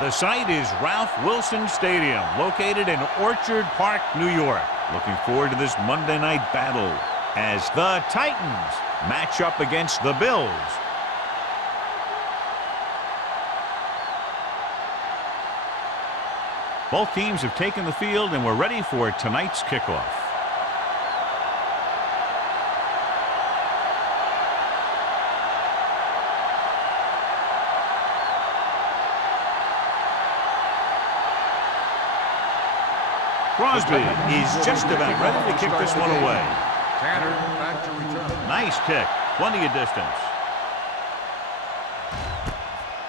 The site is Ralph Wilson Stadium, located in Orchard Park, New York. Looking forward to this Monday night battle as the Titans match up against the Bills. Both teams have taken the field and we're ready for tonight's kickoff. Crosby is just about ready to kick this one away. Tanner back to return. Nice kick. Plenty of distance.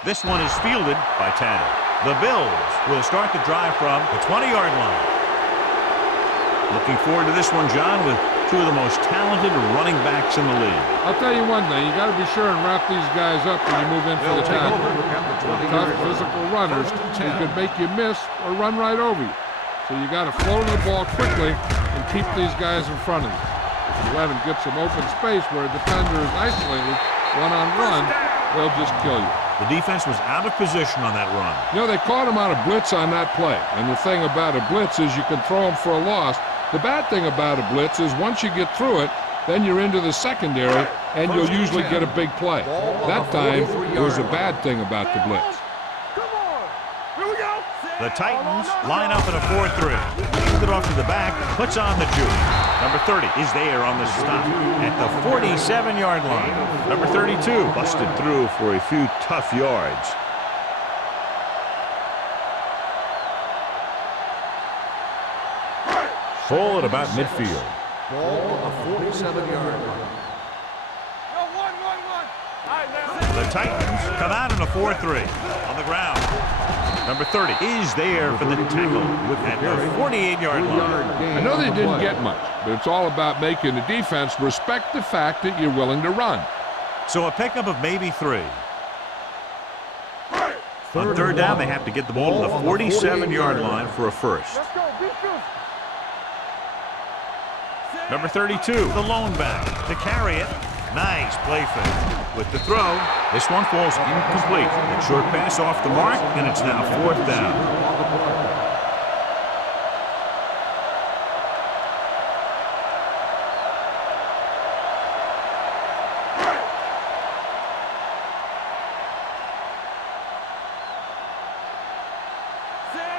This one is fielded by Tanner. The Bills will start the drive from the 20-yard line. Looking forward to this one, John, with two of the most talented running backs in the league. I'll tell you one thing. You got to be sure and wrap these guys up when you move in for the tackle. Tough physical runners who could make you miss or run right over you. So you got to flow the ball quickly and keep these guys in front of you. If you let them get some open space where a defender is isolated, one-on-one, they'll just kill you. The defense was out of position on that run. You know, they caught him on a blitz on that play. And the thing about a blitz is you can throw them for a loss. The bad thing about a blitz is once you get through it, then you're into the secondary, and you'll usually get a big play. That time, it was a bad thing about the blitz. The Titans line up in a 4-3. Hands it off to the back, puts on the juke. Number 30 is there on the stop at the 47-yard line. Number 32 busted through for a few tough yards. Full at about midfield. Ball on the 47-yard line. The Titans come out in a 4-3 on the ground. Number 30 is there for the tackle at the 48-yard line. I know they didn't get much, but it's all about making the defense respect the fact that you're willing to run. So a pickup of maybe 3. On third down, they have to get the ball to the 47-yard line for a first. Number 32, the lone back to carry it. Nice play fake. With the throw, this one falls incomplete. A short pass off the mark, and it's now 4th down.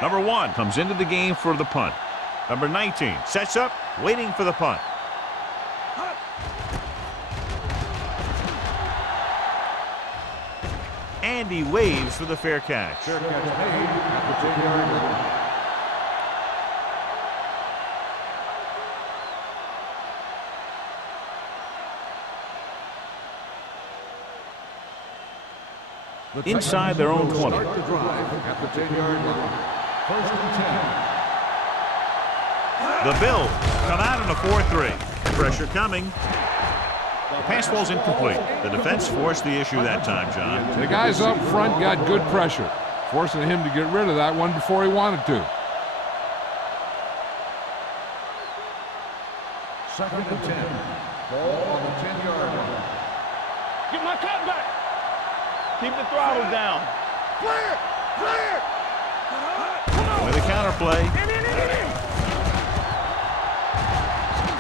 Number 1 comes into the game for the punt. Number 19 sets up, waiting for the punt. And he waves for the fair catch. Fair catch made at the 10-yard line. Inside their own 20. Start the drive at the 10-yard line. 1st and 10. The Bills come out in a 4-3. Pressure coming. Pass falls incomplete. The defense forced the issue that time, John. The guys up front got good pressure, forcing him to get rid of that one before he wanted to. 2nd and 10. Ball on the 10-yard line. Get my cut back. Keep the throttle down. Clear! Clear! With a counter play.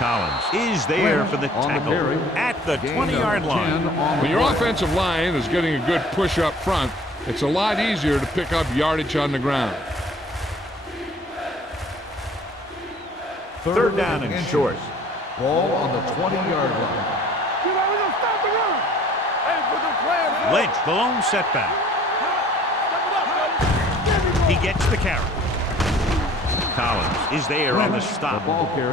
Collins is there for the tackle at the 20-yard line. When your offensive line is getting a good push up front, it's a lot easier to pick up yardage on the ground. 3rd down and short. Ball on the 20-yard line. Lynch, the lone setback. He gets the carry. Collins is there on the stop.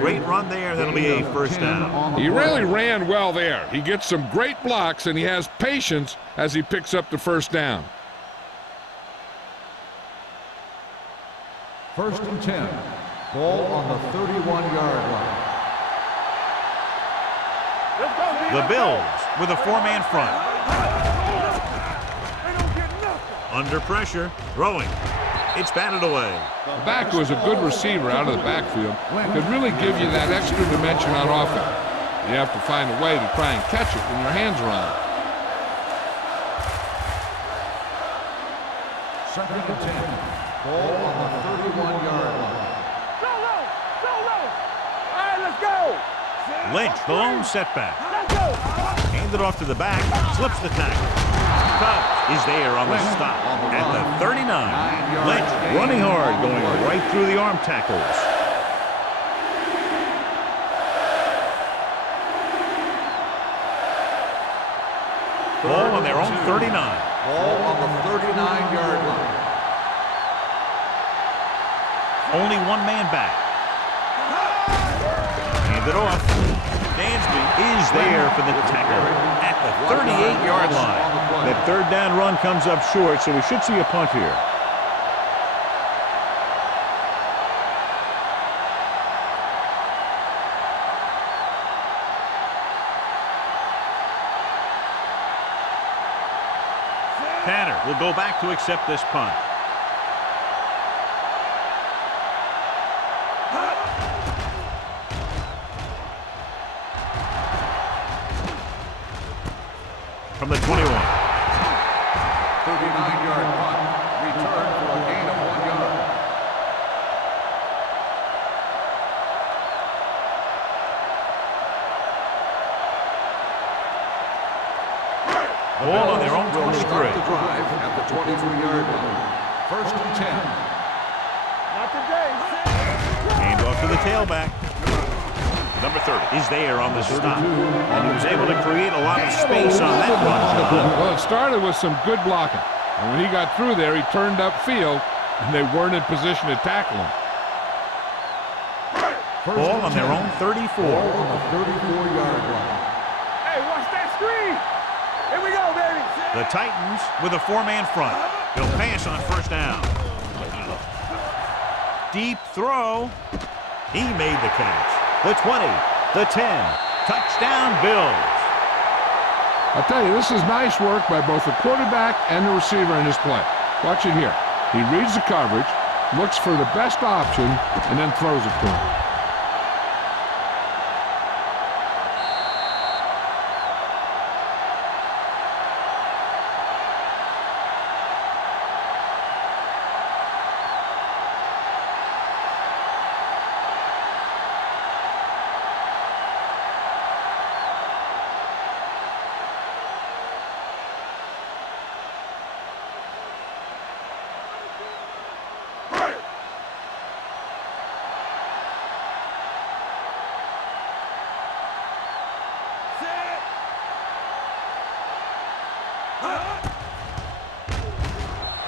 Great run there. That'll be a 1st down. He really ran well there. He gets some great blocks, and he has patience as he picks up the 1st down. 1st and 10. Ball on the 31-yard line. The Bills with a 4-man front. Under pressure, throwing. It's batted away. The back was a good receiver out of the backfield. Could really give you that extra dimension on offense. You have to find a way to try and catch it when your hands are on Second and 10. Ball on the 31-yard line. Solo! Solo! All right, let's go! Lynch, the lone setback. Let's go! Hand it off to the back, slips the tackle. Cubs is there on the stop at the 39. Lynch running hard, going right through the arm tackles. Ball on their own 39. Ball on the 39-yard line. Only one man back. Hand it off. Dansby is there for the tackle at the 38-yard line. That third down run comes up short, so we should see a punt here. Tanner will go back to accept this punt. From the 21. 39-yard punt. Return for a gain of 1 yard. Ball on their own 23. Start the drive at the 23-yard line. First and 10. Not today. Hand off to the tailback. Number 30 is there on the stop. And he was able to create a lot of space on that run, John. Well, it started with some good blocking. And when he got through there, he turned upfield, and they weren't in position to tackle him. Ball on their own 34. Ball on the 34-yard line. Hey, watch that screen. Here we go, baby. The Titans with a four-man front. They'll pass on first down. Deep throw. He made the catch. The 20, the 10. Touchdown, Bills. I'll tell you, this is nice work by both the quarterback and the receiver in this play. Watch it here. He reads the coverage, looks for the best option, and then throws it to him.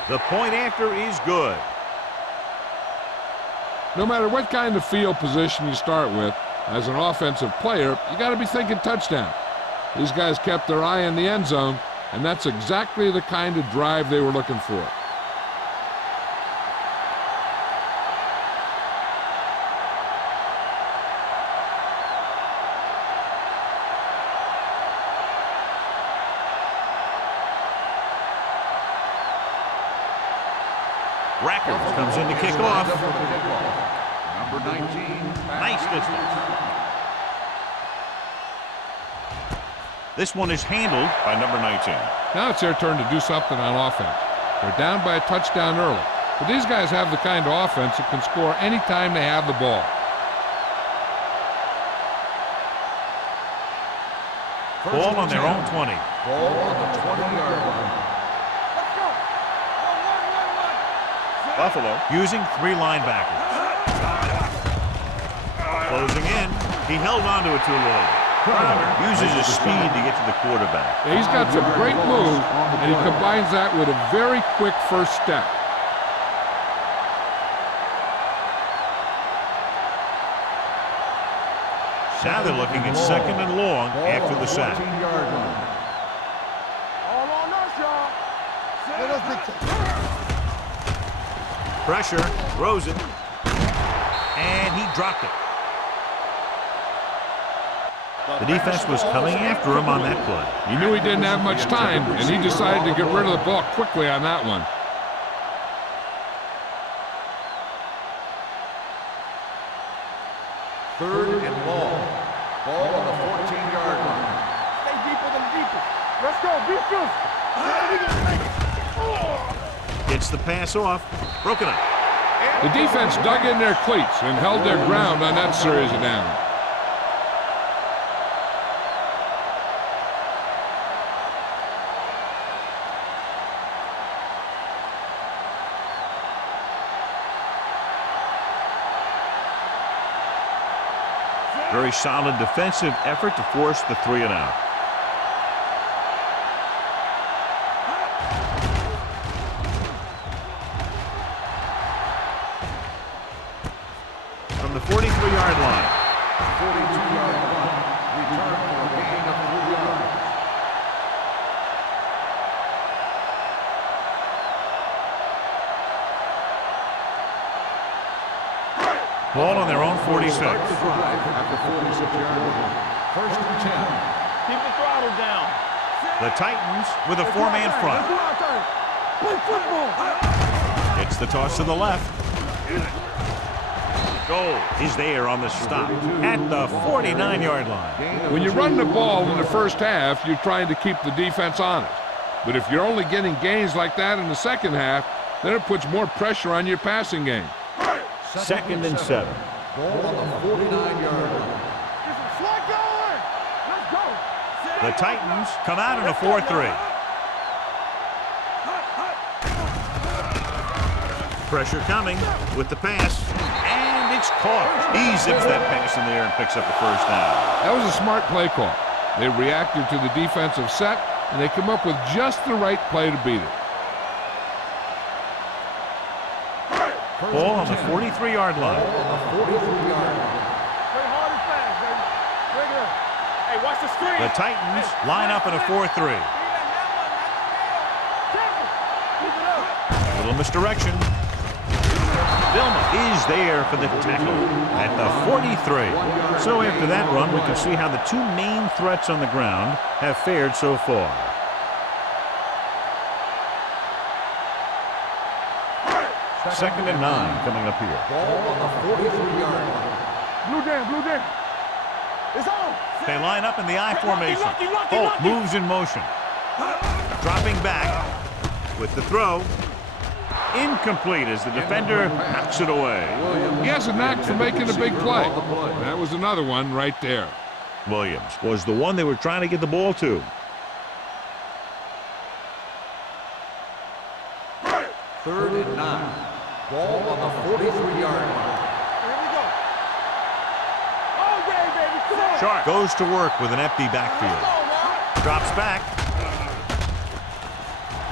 The point after is good. No matter what kind of field position you start with, as an offensive player, you got to be thinking touchdown. These guys kept their eye on the end zone, and that's exactly the kind of drive they were looking for. Rackers comes in to kick off. Number 19. Nice distance. This one is handled by number 19. Now it's their turn to do something on offense. They're down by a touchdown early. But these guys have the kind of offense that can score anytime they have the ball. Ball on their own 20. Ball on the 20-yard line. Let's go. Buffalo using three linebackers. Closing in. He held onto it too long. Crowder uses his speed to get to the quarterback. Yeah, he's got some great moves, and he combines that with a very quick first step. Now they're looking at second and long after the sack. 14-yard line. All on us, y'all. Pressure, throws it, and he dropped it. The defense was coming after him on that play. He knew he didn't have much time, and he decided to get rid of the ball quickly on that one. Third and long. Ball on the 14-yard line. Stay deeper than deepest. Let's go. Be physical. Get Gets the pass off. Broken up. The defense dug in their cleats and held their ground on that series of downs. Very solid defensive effort to force the 3 and out. From the 43-yard line. 42-yard run. Return for a gain of 3 yards. Ball on their own 46. Start the drive at the 46-yard line. First and 10. Keep the throttle down. The Titans with a 4-man front. Play football. It's the toss to the left. Goal is there on the stop at the 49-yard line. When you run the ball in the first half, you're trying to keep the defense honest. But if you're only getting gains like that in the second half, then it puts more pressure on your passing game. Second and 7. Ball on the 49-yard line. Let's go. The Titans come out in a 4-3. Pressure coming with the pass, and it's caught. He zips that pass in the air and picks up the first down. That was a smart play call. They reacted to the defensive set, and they come up with just the right play to beat it. Ball on the 43-yard line. Ball on the 43-yard line. Play hard and fast, baby. Bring it up. Hey, watch the screen. The Titans line up in a 4-3. Keep it up. A little misdirection. Vilma is there for the tackle at the 43. So after that run, we can see how the 2 main threats on the ground have fared so far. Second and 9 coming up here. Ball on the 43-yard line. Blue jam. It's on. They line up in the I formation. Lucky. Holt moves in motion. Dropping back with the throw. Incomplete as the defender knocks it away. He has a knack for making a big play. That was another one right there. Williams was the one they were trying to get the ball to. Third and 9. Ball on the 43-yard line. Here we go. Oh, baby. Come on. Sharp goes to work with an empty backfield. Drops back.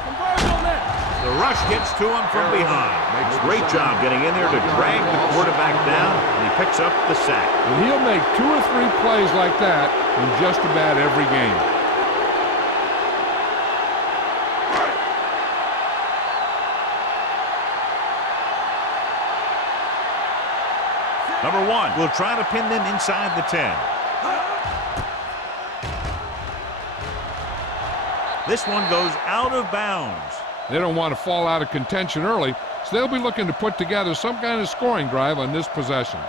Converge on that. The rush gets to him from behind. Great job getting in there to drag the quarterback down, and he picks up the sack. And he'll make 2 or 3 plays like that in just about every game. Number 1 will try to pin them inside the 10. This one goes out of bounds. They don't want to fall out of contention early, so they'll be looking to put together some kind of scoring drive on this possession.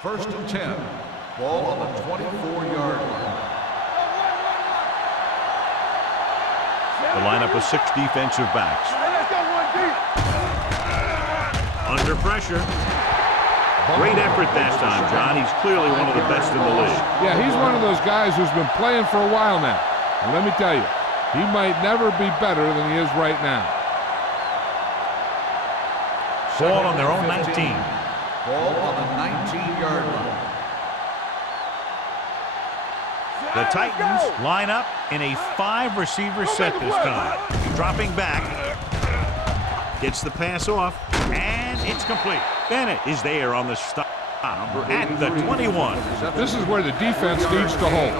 First and 10. Ball on the 24-yard line. The lineup of 6 defensive backs. Let's go 1 deep. Under pressure. Great effort that time, John. He's clearly one of the best in the league. Yeah, he's one of those guys who's been playing for a while now. And let me tell you, he might never be better than he is right now. Ball on their own 19. Ball on the 19-yard line. The Titans line up in a 5-receiver set this time. Dropping back. Gets the pass off, and it's complete. Bennett is there on the stop at the 21. This is where the defense needs to hold.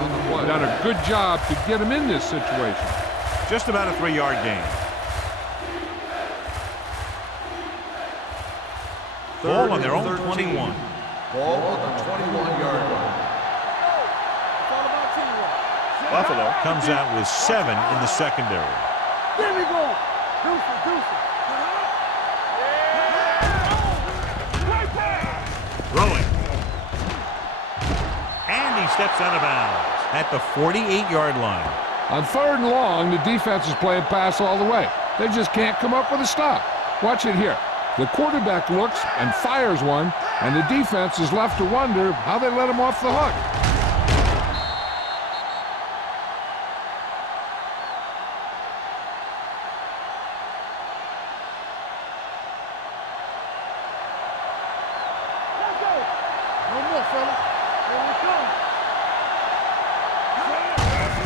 Done a good job to get him in this situation. Just about a 3-yard gain. Ball on their own 21. Ball on the 21-yard line. Buffalo comes out with 7 in the secondary. There we go. Deuce. Throwing. And he steps out of bounds. at the 48-yard line. On 3rd and long, the defense is playing pass all the way. They just can't come up with a stop. Watch it here. The quarterback looks and fires one, and the defense is left to wonder how they let him off the hook.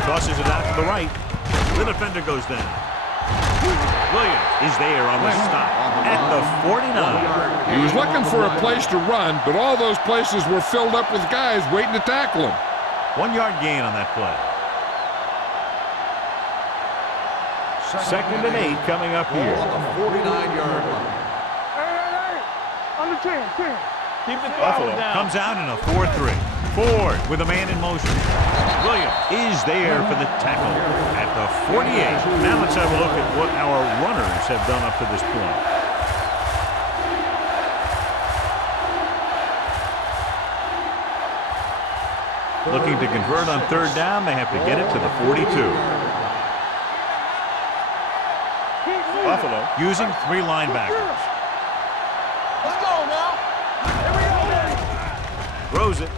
Tosses it out to the right. The defender goes down. Williams is there on the stop at the 49. He was looking for a place to run, but all those places were filled up with guys waiting to tackle him. 1-yard gain on that play. 2nd and 8 coming up here. On the 49-yard line. Under 10. Keep the Buffalo throttle down. comes out in a 4-3. Ford with a man in motion. Williams is there for the tackle at the 48. Now let's have a look at what our runners have done up to this point. Looking to convert on 3rd down, they have to get it to the 42. Buffalo using 3 linebackers. Let's go now. Here we go, baby. Throws it.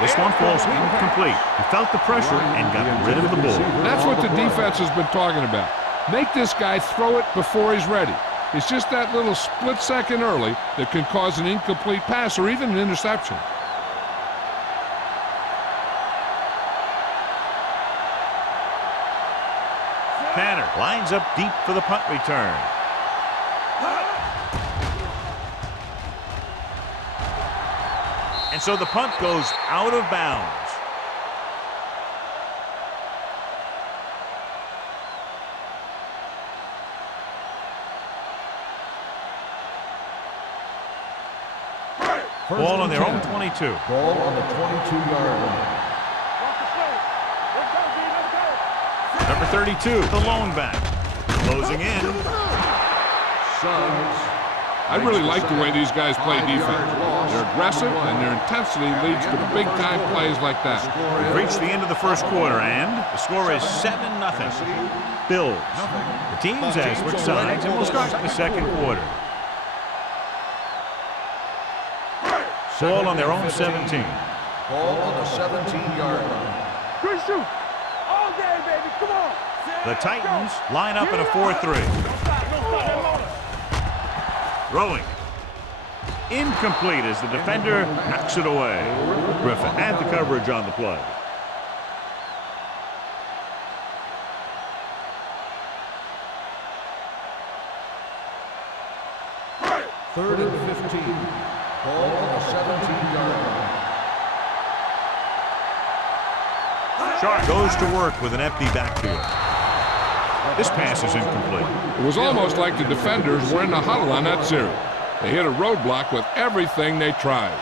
This one falls incomplete. He felt the pressure and got rid of the ball. That's what the defense has been talking about. Make this guy throw it before he's ready. It's just that little split second early that can cause an incomplete pass or even an interception. Tanner lines up deep for the punt return. And so the punt goes out of bounds. Ball on their own 22. Ball on the 22-yard line. Number 32, the lone back. Closing in. Suggs. I really like the way these guys play defense. They're aggressive, and their intensity leads to big-time plays like that. We've reached the end of the first quarter, and the score is 7-0. Bills. The teams have switched sides, and we'll start the second quarter. Ball on their own 17. Ball on the 17-yard line. Good shoot. All day, baby. Come on. The Titans line up in a 4-3. Don't stop that motor. Throwing. Incomplete as the defender knocks it away. Griffin had the coverage on the play. Third and 15. Ball on the 17-yard line. Sharp goes to work with an empty backfield. This pass is incomplete. It was almost like the defenders were in the huddle on that series. They hit a roadblock with everything they tried.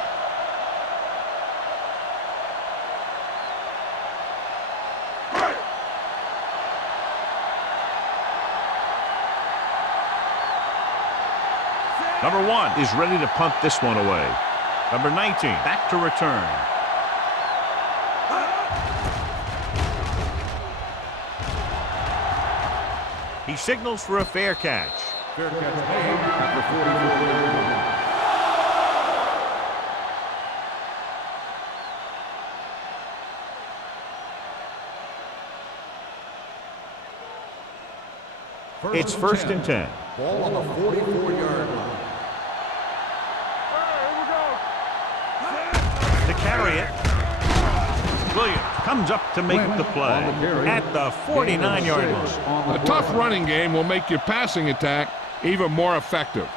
Number 1 is ready to punt this one away. Number 19 back to return. He signals for a fair catch. Fair catch made at the 44-yard line. It's first and 10. Ball on the 44-yard line. To carry it. Williams comes up to make the play at the 49-yard line. A tough running game will make your passing attack even more effective.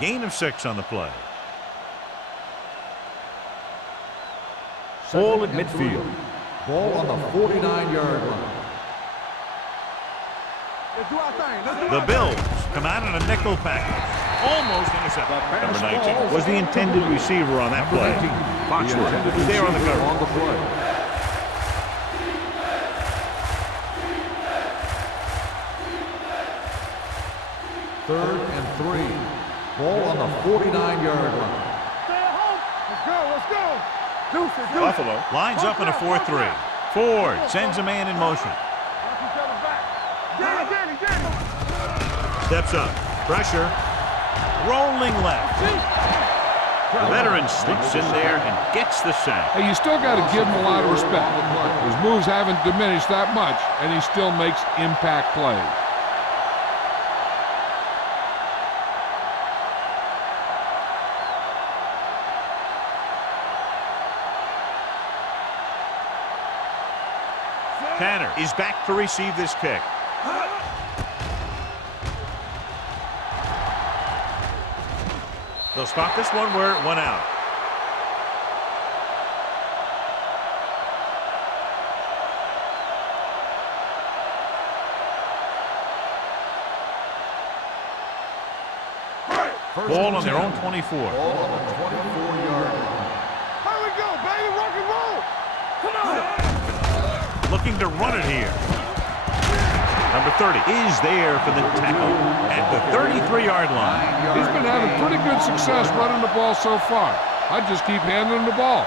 Gain of 6 on the play. Ball at midfield. Ball on the 49-yard line. The Bills come out in a nickel package. Almost intercepted. Number 19 was the intended receiver on that play. Foxworth was there on the cover. On the play. Third and 3. Ball on the 49-yard line. Stay at home. Let's go. Buffalo lines up in a 4-3. Ford sends a man in motion. Steps up. Pressure. Rolling left. The veteran slips in there and gets the sack. Hey, you still got to give him a lot of respect. His moves haven't diminished that much, and he still makes impact plays. Tanner is back to receive this kick. They'll stop this one where it went out. Ball on their own 24. Ball on the 24-yard line. Here we go, baby. Rock and roll. Come on. Looking to run it here. Number 30 is there for the tackle at the 33-yard line. He's been having pretty good success running the ball so far. I'd just keep handling the ball.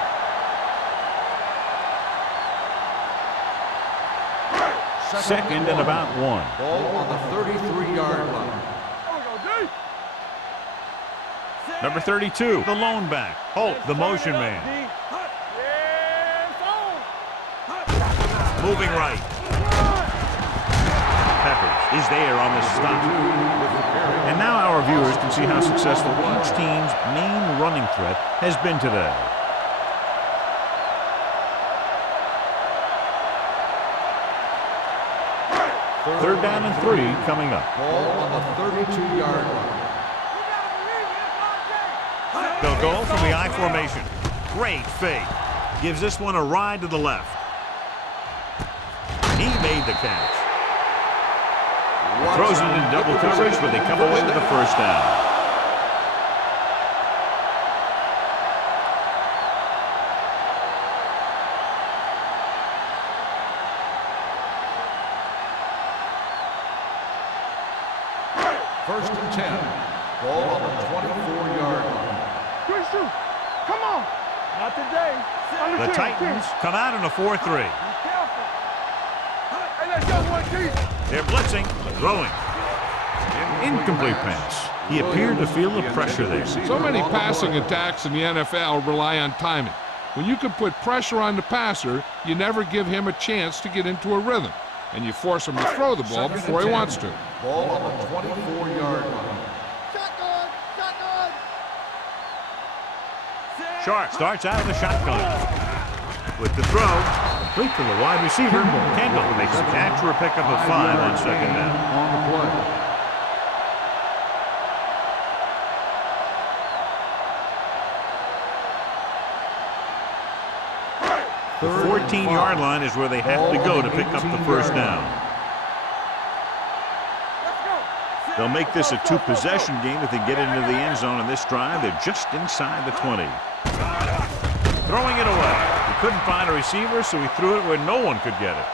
Second and about 1. Ball on the 33-yard line. Number 32, the lone back. Holt, the motion man. Moving right. Peppers is there on the stop. And now our viewers can see how successful each team's main running threat has been today. Third down and 3 coming up. Ball on the 32-yard line. They'll go from the I formation. Great fake. Gives this one a ride to the left. He made the catch. Throws it in double coverage, but they come away with the first down. First and 10. Ball on the 24-yard line. Come on. Not today. The Titans come out in a 4-3. They're blitzing, throwing. Incomplete pass. He appeared to feel the pressure there. So many passing attacks in the NFL rely on timing. When you can put pressure on the passer, you never give him a chance to get into a rhythm, and you force him to throw the ball before he wants to. Ball on the 24-yard line. Sharp starts out of the shotgun. With the throw, complete to the wide receiver. Kendall makes the catch for a pickup of 5 on second down. On the play. The 14-yard line is where they have to go to pick up the first down. They'll make this a 2-possession game if they get into the end zone in this drive. They're just inside the 20. Throwing it away. He couldn't find a receiver, so he threw it where no one could get it.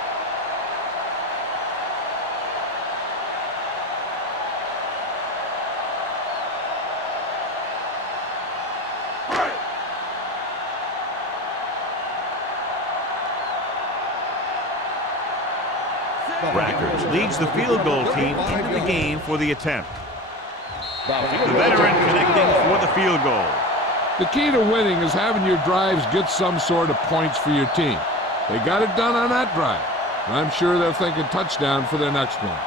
Rackers leads the field goal team into the game for the attempt. The veteran connecting for the field goal. The key to winning is having your drives get some sort of points for your team. They got it done on that drive, and I'm sure they're thinking touchdown for their next one.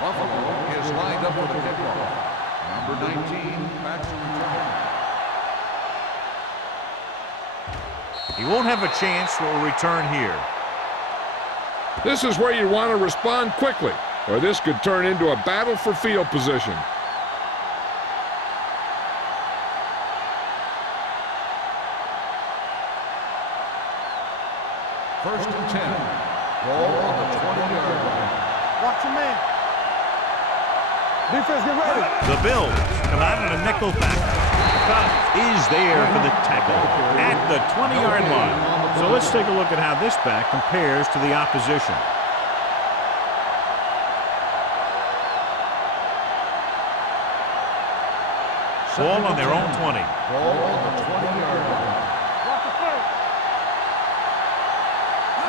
Buffalo is lined up for the kickoff. Number 19, back to return. He won't have a chance for a return here. This is where you want to respond quickly, or this could turn into a battle for field position. First and 10. Ball on the 20-yard line. Watch your man. Defense, get ready. The Bills come out in a nickel back. Is there for the tackle at the 20-yard line. So let's take a look at how this back compares to the opposition. Ball on their own 20. Ball on the 20-yard line.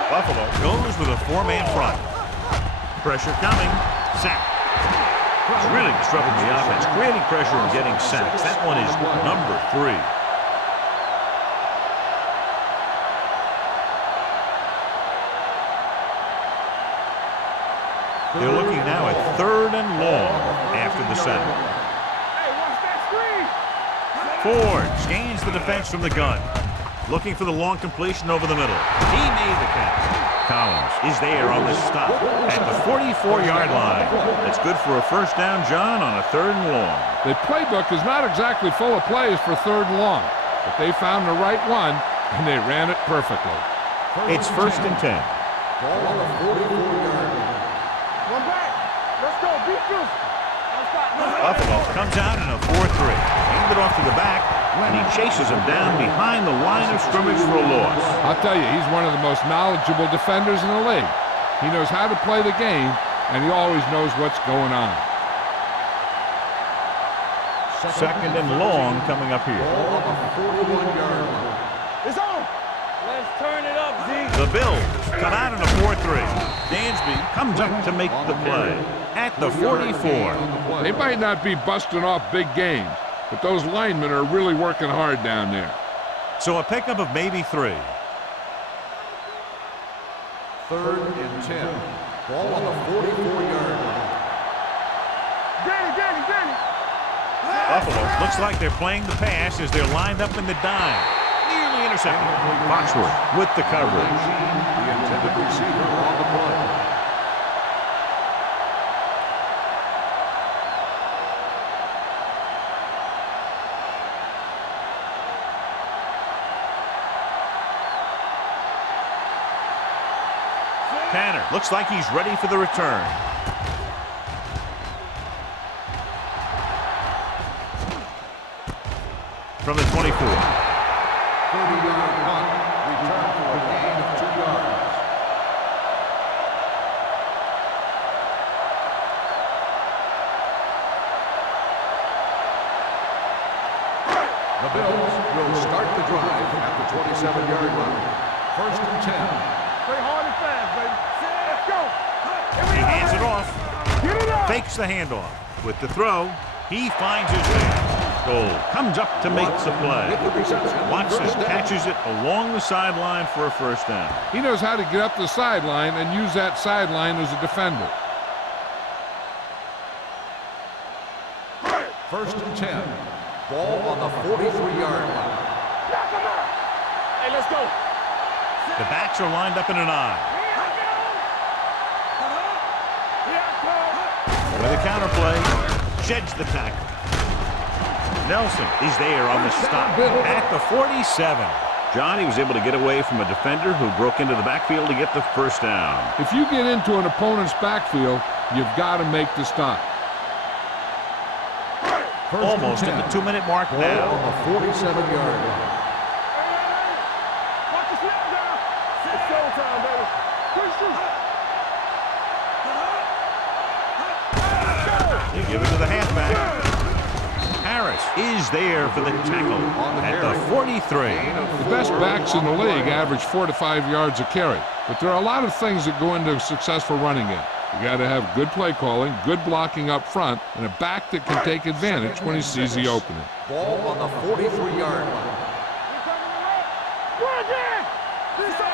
Buffalo goes with a four-man front. Pressure coming. Sack. It's really disrupting the offense, creating pressure and getting sacks. That one is number 3. They're looking now at 3rd and long after the sack. Ford scans the defense from the gun. Looking for the long completion over the middle. He made the catch. Collins is there on the stop at the 44-yard line. That's good for a first down, John, on a 3rd and long. The playbook is not exactly full of plays for 3rd and long, but they found the right one, and they ran it perfectly. It's 1st and 10. Ball on the 44-yard line. One back. Let's go. Beat this. Buffalo comes out in a 4-3. Handed off to the back, and he chases him down behind the line of scrimmage for a loss. I'll tell you, he's one of the most knowledgeable defenders in the league. He knows how to play the game, and he always knows what's going on. 2nd and long coming up here. Ball on the 41-yard line. It's on. Let's turn it up, Z. The Bills come out in a 4-3. Dansby comes up to make the play at the 44. They might not be busting off big games, but those linemen are really working hard down there. So a pickup of maybe 3. 3rd and 10. Ball on the 44-yard line. Danny. Buffalo looks like they're playing the pass as they're lined up in the dime. Nearly intercepted. Foxworth with the coverage. The intended receiver on the play. Tanner looks like he's ready for the return. From the 24. 30-yard punt, return for a gain of 2 yards. The Bills will start the drive at the 27-yard line. 1st and 10. Play hard and fast, baby. Let's go. He hands it off. Get it up. Fakes the handoff. With the throw, he finds his man. Goal comes up to make the play. With the reception, Watson first down. catches it along the sideline for a first down. He knows how to get up the sideline and use that sideline as a defender. 1st and 10. Ball on the 43-yard line. Hey, let's go. The backs are lined up in an eye. With a counterplay, sheds the tackle. Nelson is there on the stop at the 47. John, he was able to get away from a defender who broke into the backfield to get the first down. If you get into an opponent's backfield, you've got to make the stop. Almost at the 2-minute mark Ball now. on the 47-yard line. Watch the snap down. It's showtime, baby. You give it to the halfback. Harris is there for the tackle at the 43. The best backs in the league average 4 to 5 yards a carry, but there are a lot of things that go into a successful running game. You got to have good play calling, good blocking up front, and a back that can take advantage when he sees the opening. Ball on the 43-yard line. Go again. Do something.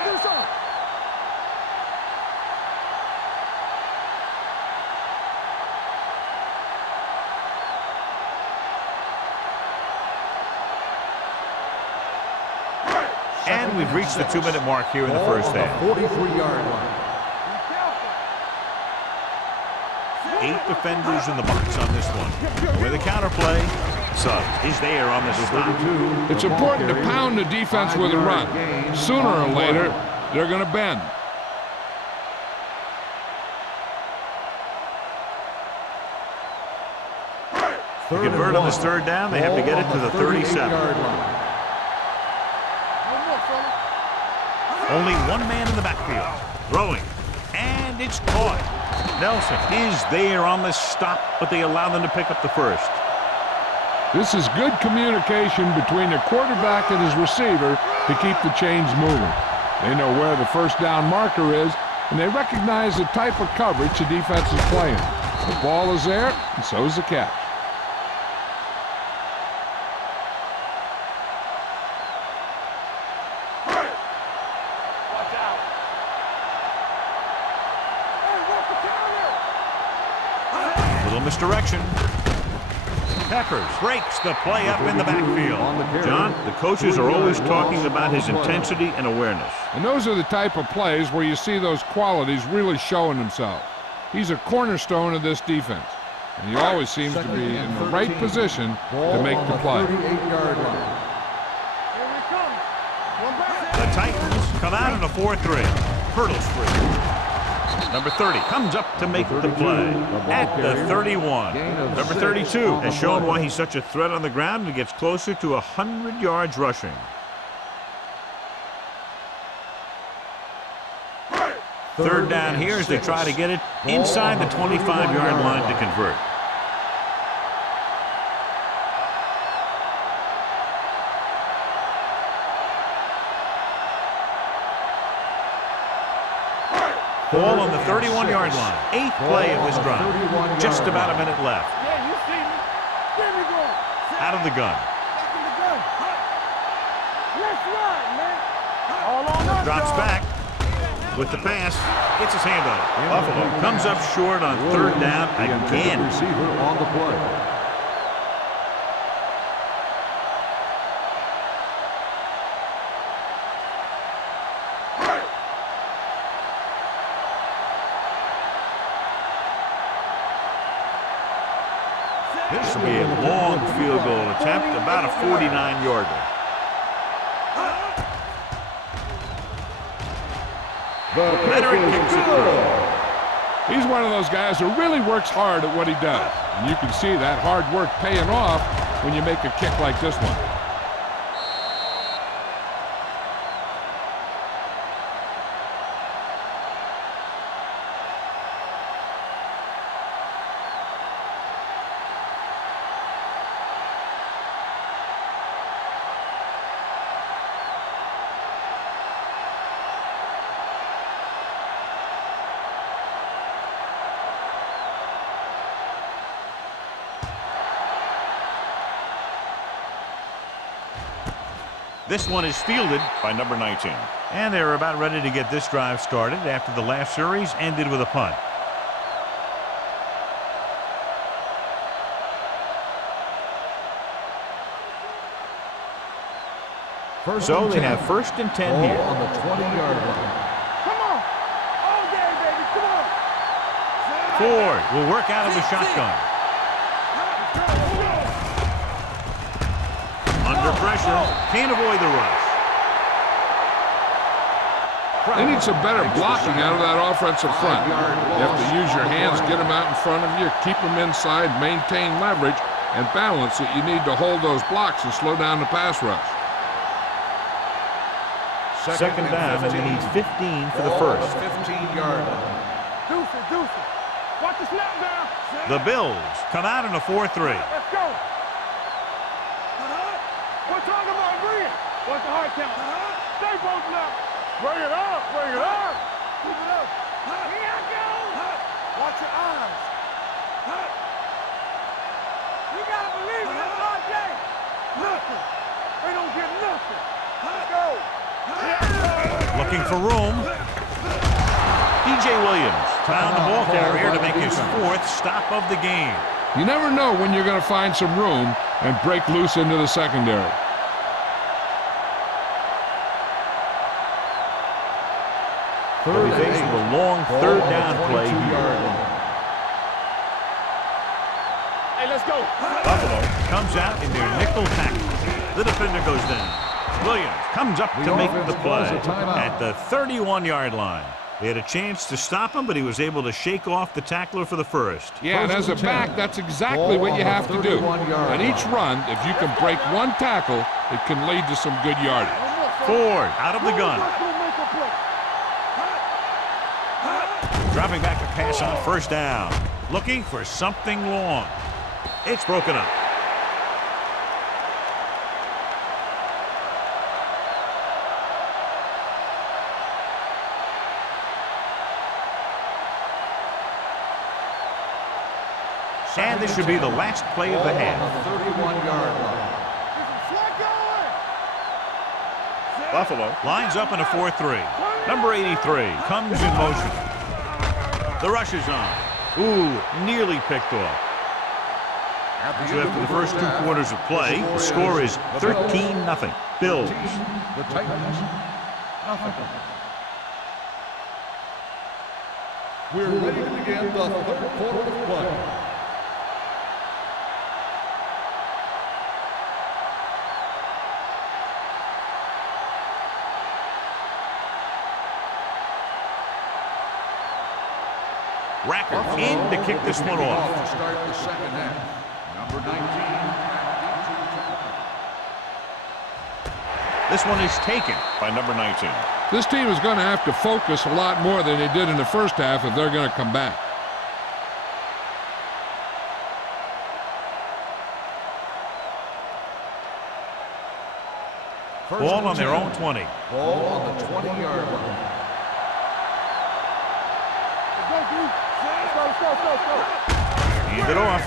And we've reached the 2-minute mark here in the first half. 43-yard line. 8 defenders in the box on this one. With a counterplay, Suggs is there on the stop. It's important to pound the defense with a run. Sooner or later, they're going to bend. To convert on this third down, they have to get it to the 37. Only one man in the backfield. Throwing. And it's caught. Nelson is there on the stop, but they allow them to pick up the first. This is good communication between the quarterback and his receiver to keep the chains moving. They know where the first down marker is, and they recognize the type of coverage the defense is playing. The ball is there, and so is the catch. Little misdirection. Peppers breaks the play up in the backfield. John, the coaches are always talking about his intensity and awareness. And those are the type of plays where you see those qualities really showing themselves. He's a cornerstone of this defense, and he always seems to be in the right position to make the play. The Titans come out in a 4-3. Hurdles free. Number 30 comes up to make the play at the 31. Number 32 has shown why he's such a threat on the ground and gets closer to 100 yards rushing. Third down here as they try to get it inside the 25-yard line to convert. Ball on the 31-yard line. Eighth play of this drive. Just about a minute left. Yeah, you see me. There we go. Out of the gun. Back in the gun. Let's run, man. All on us, Drops y'all. back with the pass. Gets his hand on it. Buffalo comes up short on third down again. Receiver on the play. This will be a long field goal attempt, about a 49-yarder. Veteran kicks it through. He's one of those guys who really works hard at what he does. And you can see that hard work paying off when you make a kick like this one. This one is fielded by number 19. And they're about ready to get this drive started after the last series ended with a punt. So they have first and 10 here. On the 20-yard line. Come on. All day, baby. Come on. Ford will work out of the shotgun. Under pressure, can't avoid the rush. They need some better blocking out of that offensive front. You have to use your hands, get them out in front of you, keep them inside, maintain leverage, and balance that you need to hold those blocks and slow down the pass rush. Second down, and they need 15 for the first. 15-yard line. Deuce. Watch the snap down. The Bills come out in a 4-3. Let's go. We're talking about agreeing. What's the hard count? Stay posted up. Bring it up. Keep it up. Here I go. Watch your eyes. You gotta believe in this all day. Nothing. They don't get nothing. Let's go. Looking for room. DJ Williams found the ball carrier to make his fourth stop of the game. You never know when you're going to find some room and break loose into the secondary. They'll be faced with a long third down play here. Hey, let's go. Buffalo comes out in their nickel package. The defender goes down. Williams comes up to make the play at the 31-yard line. They had a chance to stop him, but he was able to shake off the tackler for the first. Yeah, and as a back, that's exactly what you have to do. On each run, if you can break one tackle, it can lead to some good yardage. Ford out of the gun. Dropping back to pass on first down. Looking for something long. It's broken up. And this should be the last play of the half. 31-yard line. Buffalo lines up in a 4-3. Number 83 comes in motion. The rush is on. Ooh, nearly picked off. So after the first 2 quarters of play, the score is 13-0. Bills. The Titans, nothing. We're ready to begin the third quarter of play. Racker in to kick this one off. To start the second half. Number 19. This one is taken by number 19. This team is going to have to focus a lot more than they did in the first half if they're going to come back. Ball on their own 20. Ball on the 20-yard line. Hand it off.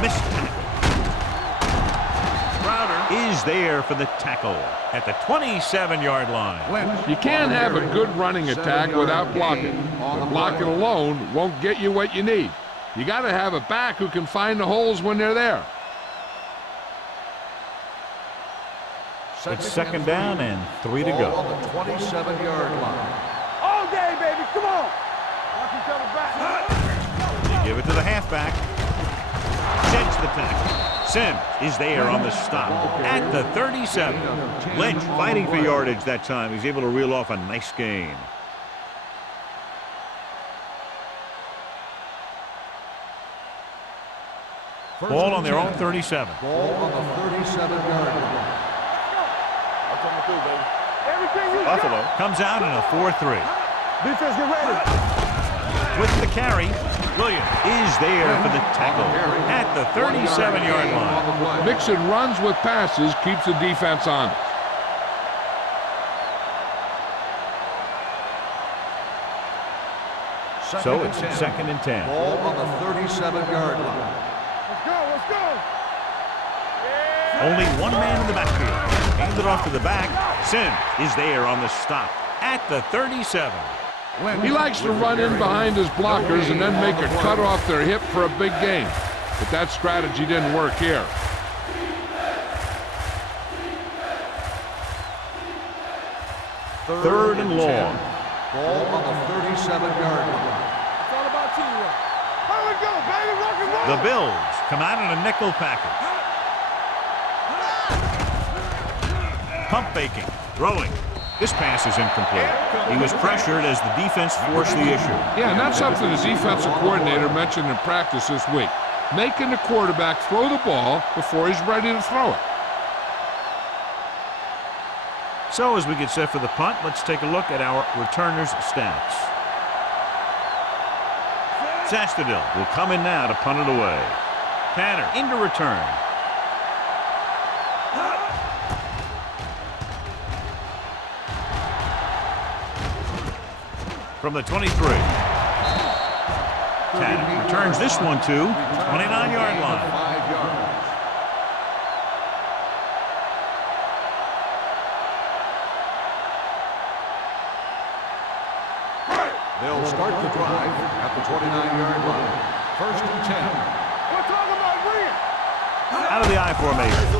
Missed tackle. Crowder is there for the tackle at the 27-yard line. You can't have a good running attack without blocking. But blocking alone won't get you what you need. You got to have a back who can find the holes when they're there. It's second down and 3 to Ball go. on the 27-yard line. All day, baby. Come on. Watch each other back. They give it to the halfback. Sheds the tackle. Sims is there on the stop at the 37. Lynch fighting for yardage that time. He's able to reel off a nice gain. Ball on their own 37. Ball on the 37-yard line. Everything you Buffalo comes out in a 4-3. Defense, get ready. With the carry, Williams is there for the tackle at the 37-yard line. Mixing runs with passes keeps the defense honest. So it's second and 10. Ball on the 37-yard line. Let's go, let's go. Only one man in the backfield. Hands it off to the back. Sims is there on the stop at the 37. He likes to run in behind his blockers and then make a cut off their hip for a big gain. But that strategy didn't work here. Third and long. Ball on the 37-yard line. It's all about teamwork. Here we go, baby. Rock and roll. The Bills come out in a nickel package. Pump faking, throwing. This pass is incomplete. He was pressured as the defense forced the issue. Yeah, and that's something the defensive coordinator mentioned in practice this week. Making the quarterback throw the ball before he's ready to throw it. So as we get set for the punt, let's take a look at our returners' stats. Sastadil will come in now to punt it away. Tanner into return. From the 23. Tanner returns this one to 29-yard line. 5 yards. They'll start the drive at the 29-yard line. First and 10. We're talking about bringing. Out of the I formation.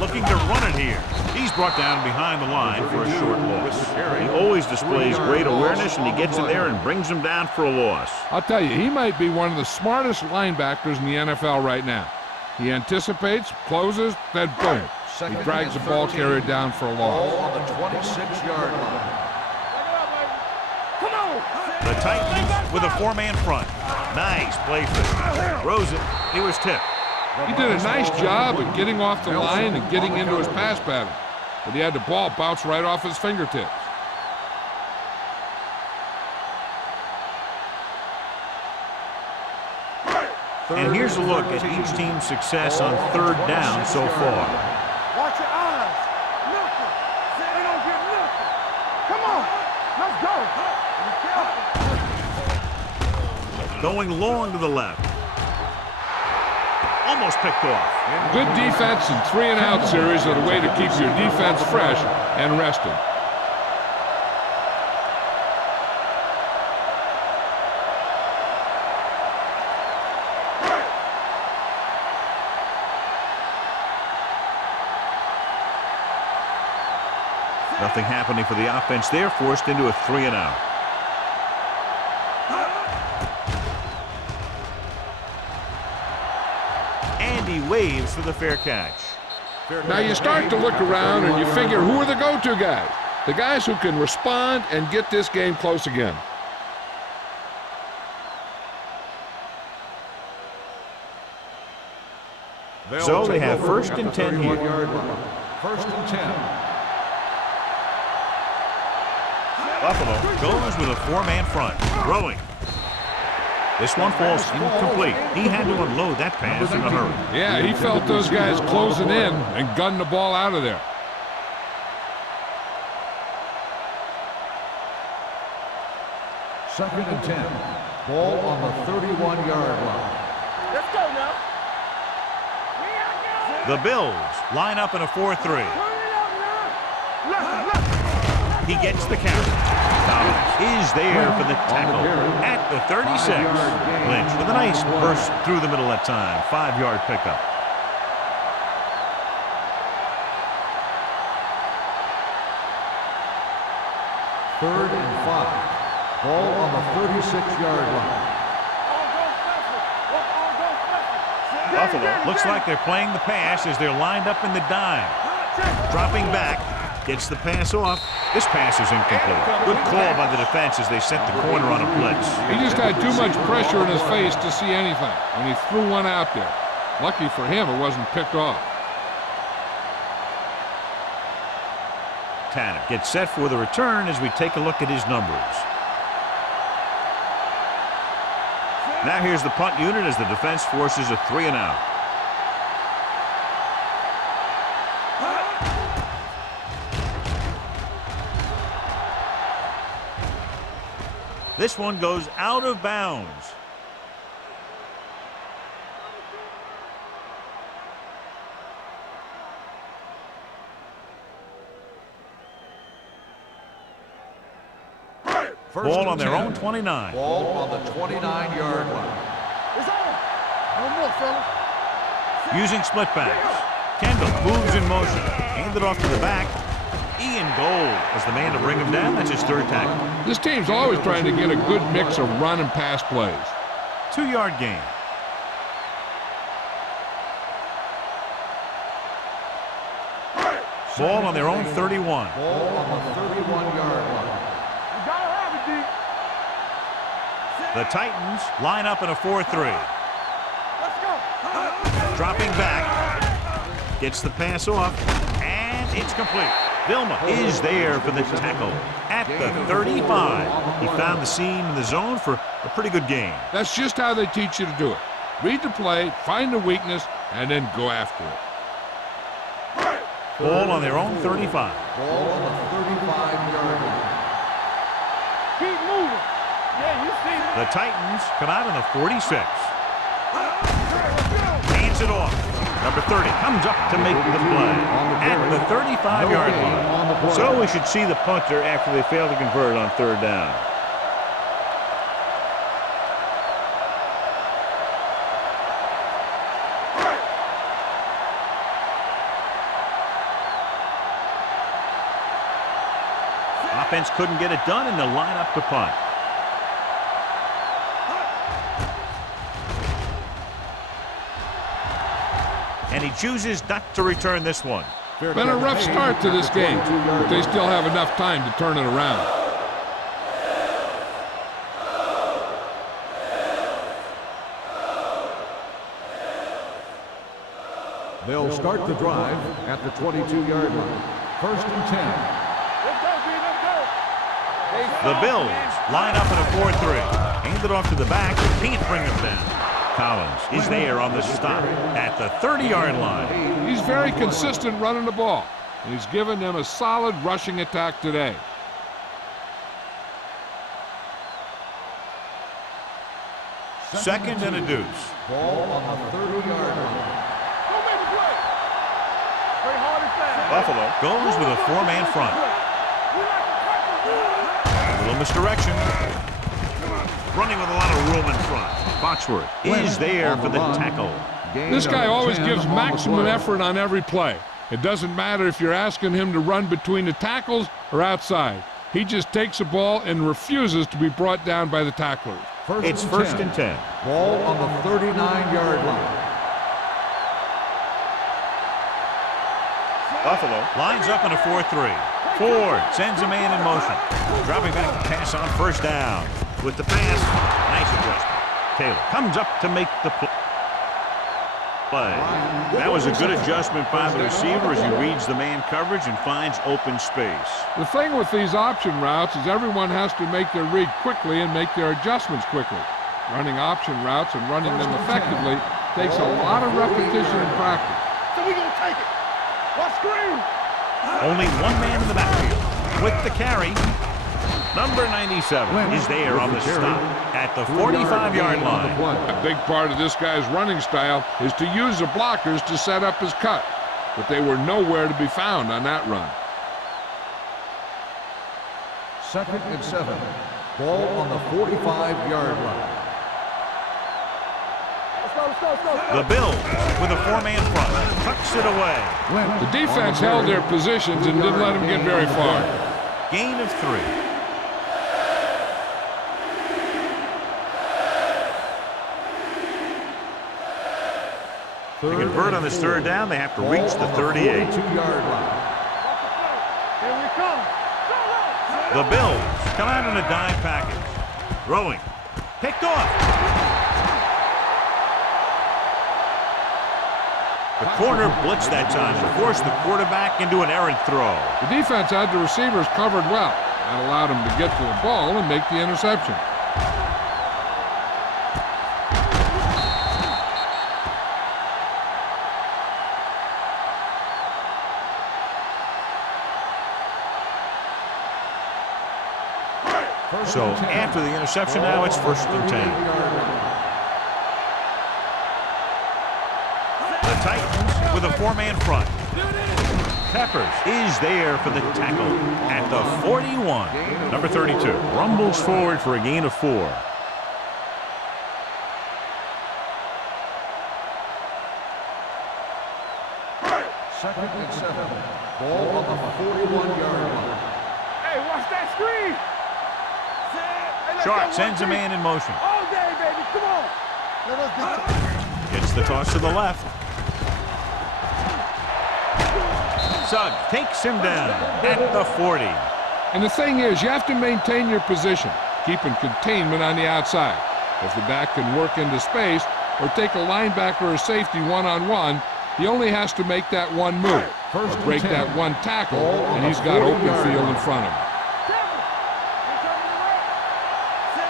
Looking to run it here. He's brought down behind the line for a short loss. He always displays great awareness, and he gets in there and brings him down for a loss. I'll tell you, he might be one of the smartest linebackers in the NFL right now. He anticipates, closes, then boom. He drags the ball carrier down for a loss. Ball on the 26-yard line. Come on, The Titans with a four-man front. Nice play fake. Throws it. He was tipped. He did a nice job of getting off the line and getting into his pass pattern, but he had the ball bounce right off his fingertips. And here's a look at each team's success on third down so far. Watch your eyes. Nothing. They don't get nothing. Come on. Let's go. Be careful. Going long to the left. Almost picked off. Good defense and 3-and-out series are the way to keep your defense fresh and rested. Nothing happening for the offense there, forced into a 3-and-out. And he waves for the fair catch. Now you start to look around and you figure, who are the go-to guys? The guys who can respond and get this game close again. So they have first and 10 here. First and 10. Buffalo goes with a four-man front. Throwing. This one falls incomplete. He had to unload that pass in a hurry. Yeah, he felt those guys closing in and gunned the ball out of there. Second and 10. Ball on the 31-yard line. Let's go now. The Bills line up in a 4-3. Turn it up now. He gets the count. Thomas is there for the tackle at the 36. Lynch with a nice burst through the middle that time. 5-yard pickup. Third and 5. Ball on the 36-yard line. Buffalo looks like they're playing the pass as they're lined up in the dime. Dropping back. Gets the pass off. This pass is incomplete. Good call by the defense as they sent the corner on a blitz. He just had too much pressure in his face to see anything, and he threw one out there. Lucky for him, it wasn't picked off. Tanner gets set for the return as we take a look at his numbers. Now here's the punt unit as the defense forces a 3-and-out. This one goes out of bounds. Ball on their own 29. Ball on the 29-yard line. It's on. No more, fella. Using split backs. Kendall moves in motion. Hand it off to the back. Ian Gold was the man to bring him down. That's his third tackle. This team's always trying to get a good mix of run and pass plays. 2-yard gain. Ball on their own 31. Ball on the 31-yard line. You gotta have it, D. The Titans line up in a 4-3. Let's go. Dropping back. Gets the pass off. And it's complete. Vilma is there for the tackle at the 35. He found the seam in the zone for a pretty good game. That's just how they teach you to do it. Read the play, find the weakness, and then go after it. Ball on their own 35. Ball on the 35-yard line. Keep moving. Yeah, you see it. The Titans come out in the 46. Hands it off. Number 30 comes up to make the play at the 35-yard line. So we should see the punter after they fail to convert on third down. Offense couldn't get it done, and they'll line up to punt. And he chooses not to return this one. Been a rough start to this game, but they still have enough time to turn it around. They'll start the drive at the 22-yard line. First and 10. Let's go, B, let's go. The Bills line up in a 4-3. Hand it off to the back. Can't bring him down. Collins is there on the stop at the 30-yard line. He's very consistent running the ball, and he's given them a solid rushing attack today. Second and a deuce. Ball on the 30-yard line. Don't make a play. Play hard and fast. Buffalo goes with a four-man front. A little misdirection. Running with a lot of room in front. Foxworth is there for the tackle. This guy always gives maximum effort on every play. It doesn't matter if you're asking him to run between the tackles or outside. He just takes the ball and refuses to be brought down by the tacklers. It's first and 10. Ball on the 39-yard line. Buffalo lines up in a 4-3. Ford sends a man in motion. Dropping back to pass on first down. With the pass, nice adjustment. Taylor comes up to make the play. That was a good adjustment by the receiver as he reads the man coverage and finds open space. The thing with these option routes is everyone has to make their read quickly and make their adjustments quickly. Running option routes and running them effectively takes a lot of repetition and practice. So we gonna take it. Watch screen. Only one man in the backfield with the carry. Number 97 is there on the stop at the 45-yard line. A big part of this guy's running style is to use the blockers to set up his cut, but they were nowhere to be found on that run. Second and 7. Ball on the 45-yard line. Let's go. The Bills with a four-man front tucks it away. The defense held their positions and didn't let them get very far. Gain of 3. To convert on this third down, they have to reach the 38. 32-yard line. Here we come. The Bills come out in a dime package. Throwing. Picked off. The corner blitzed that time to force the quarterback into an errant throw. The defense had the receivers covered well. That allowed them to get to the ball and make the interception. So after the interception, now it's first and 10. The Titans with a four-man front. Peppers is there for the tackle at the 41. Number 32 rumbles forward for a gain of 4. Second and 7. Ball on the 41-yard line. Hey, watch that screen. Sharp sends a man in motion. All day, baby. Come on. Gets the toss to the left. Suggs takes him down at the 40. And the thing is, you have to maintain your position, keeping containment on the outside. If the back can work into space or take a linebacker or safety one-on-one, he only has to make that one move, or break that one tackle, and he's got open field in front of him.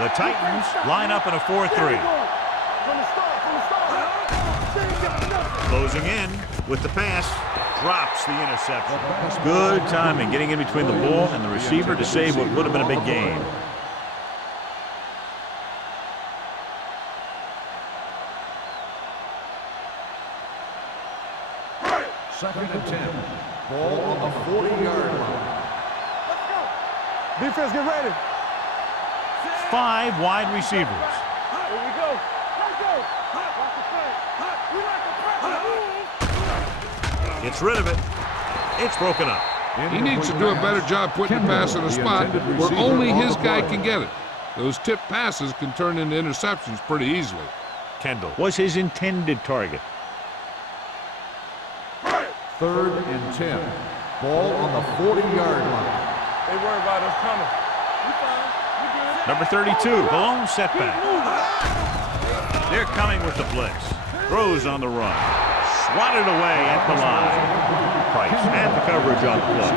The Titans line up in a 4-3. Closing in with the pass. Drops the interception. Good timing, getting in between the ball and the receiver to save what would have been a big gain. Second and 10. Ball on the 40-yard line. Let's go. Defense, get ready. 5 wide receivers. Here we go. Let's go. Watch the play. We like to press the move. Gets rid of it. It's broken up. He needs to do a better job putting the pass in a spot where only his guy can get it. Those tip passes can turn into interceptions pretty easily. Kendall was his intended target. Third and 10. Ball on the 40-yard line. They worry about us coming. We fine. We good. Number 32, the lone setback. They're coming with the blitz. Throws on the run. swatted away at the line. Price and the coverage on the play.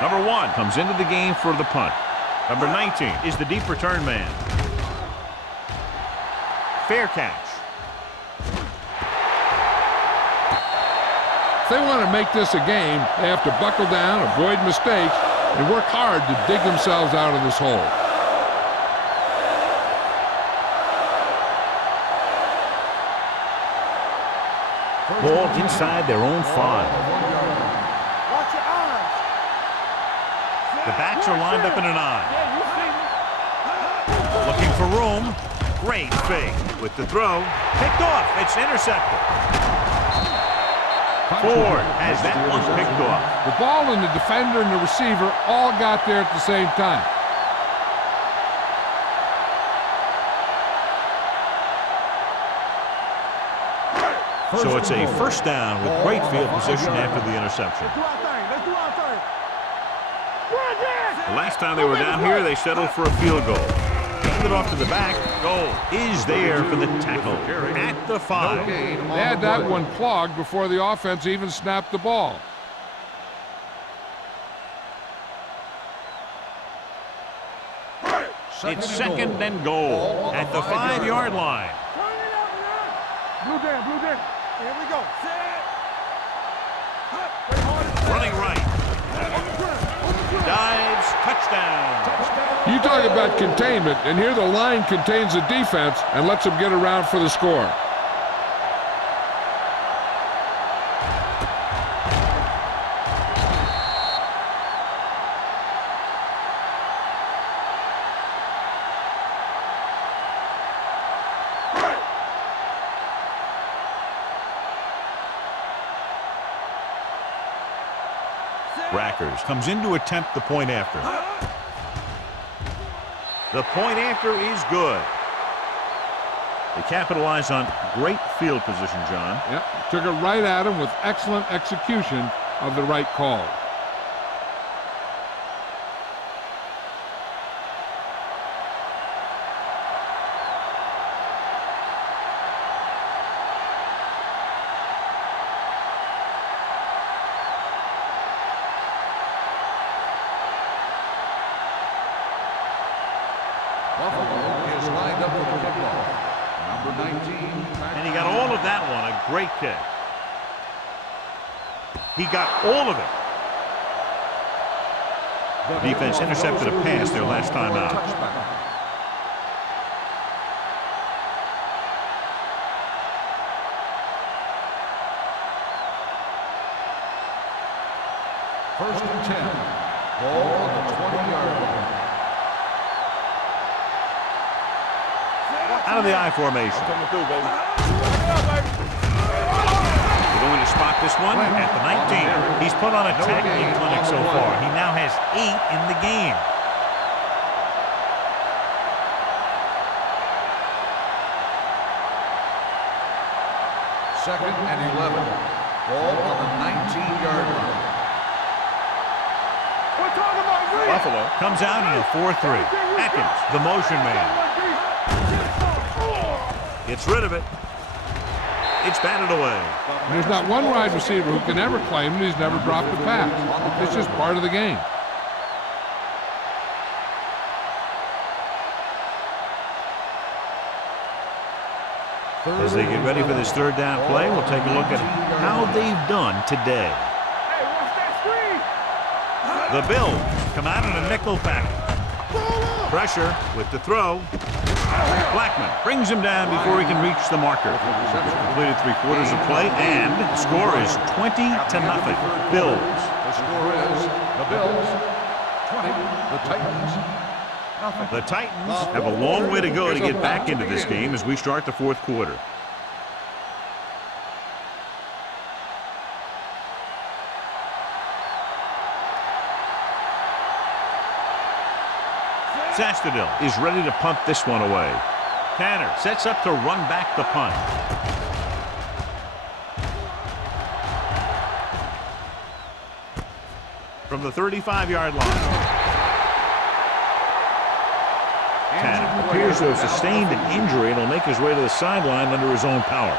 Number 1 comes into the game for the punt. Number 19 is the deep return man. Fair catch. If they want to make this a game, they have to buckle down, avoid mistakes, and work hard to dig themselves out of this hole. Ball inside their own 5. Watch your eyes. The backs are lined up in an eye. Yeah, you see me. Looking for room. Great fake with the throw. Picked off. It's intercepted. Ford has that one picked off. The ball and the defender and the receiver all got there at the same time. So it's a first down with great field position after the interception. Let's do our thing. Let's do our thing. Run this! The last time they were down here, they settled for a field goal. Hand it off to the back. Goal is there for the tackle at the 5. They had that one clogged before the offense even snapped the ball. It's second and goal at the 5-yard line. Turn it up, man. Blue down, blue down. Here we go. Set. Running right. Dives. Touchdown. You talk about containment, and here the line contains the defense and lets them get around for the score. Rackers comes in to attempt the point after. The point after is good. They capitalize on great field position, John. Yep, took it right at him with excellent execution of the right call. Buffalo is lined up for the kickoff. Number 19. And he got all of that one. A great kick. He got all of it. The defense intercepted a pass their last time out. First and 10. Ball on the 20-yard line. Out of the I formation. They're going to spot this one at the 19. He's put on a tackling clinic so far. He now has 8 in the game. Second and 11. Ball on the 19-yard line. We're talking about green. Buffalo comes out in a 4-3. Atkins, the motion man. Gets rid of it. It's batted away. And there's not one wide receiver who can ever claim that he's never dropped a pass. It's just part of the game. As they get ready for this third down play, we'll take a look at how they've done today. Hey, watch that screen. The Bills come out in a nickel package. Pressure with the throw. Blackman brings him down before he can reach the marker. Completed 3/4 of play, and the score is 20-0. Bills. The score is the Bills 20, the Titans nothing. The Titans have a long way to go to get back into this game as we start the 4th quarter. Sastadil is ready to punt this one away. Tanner sets up to run back the punt. from the 35-yard line. Tanner appears to have sustained an injury and will make his way to the sideline under his own power.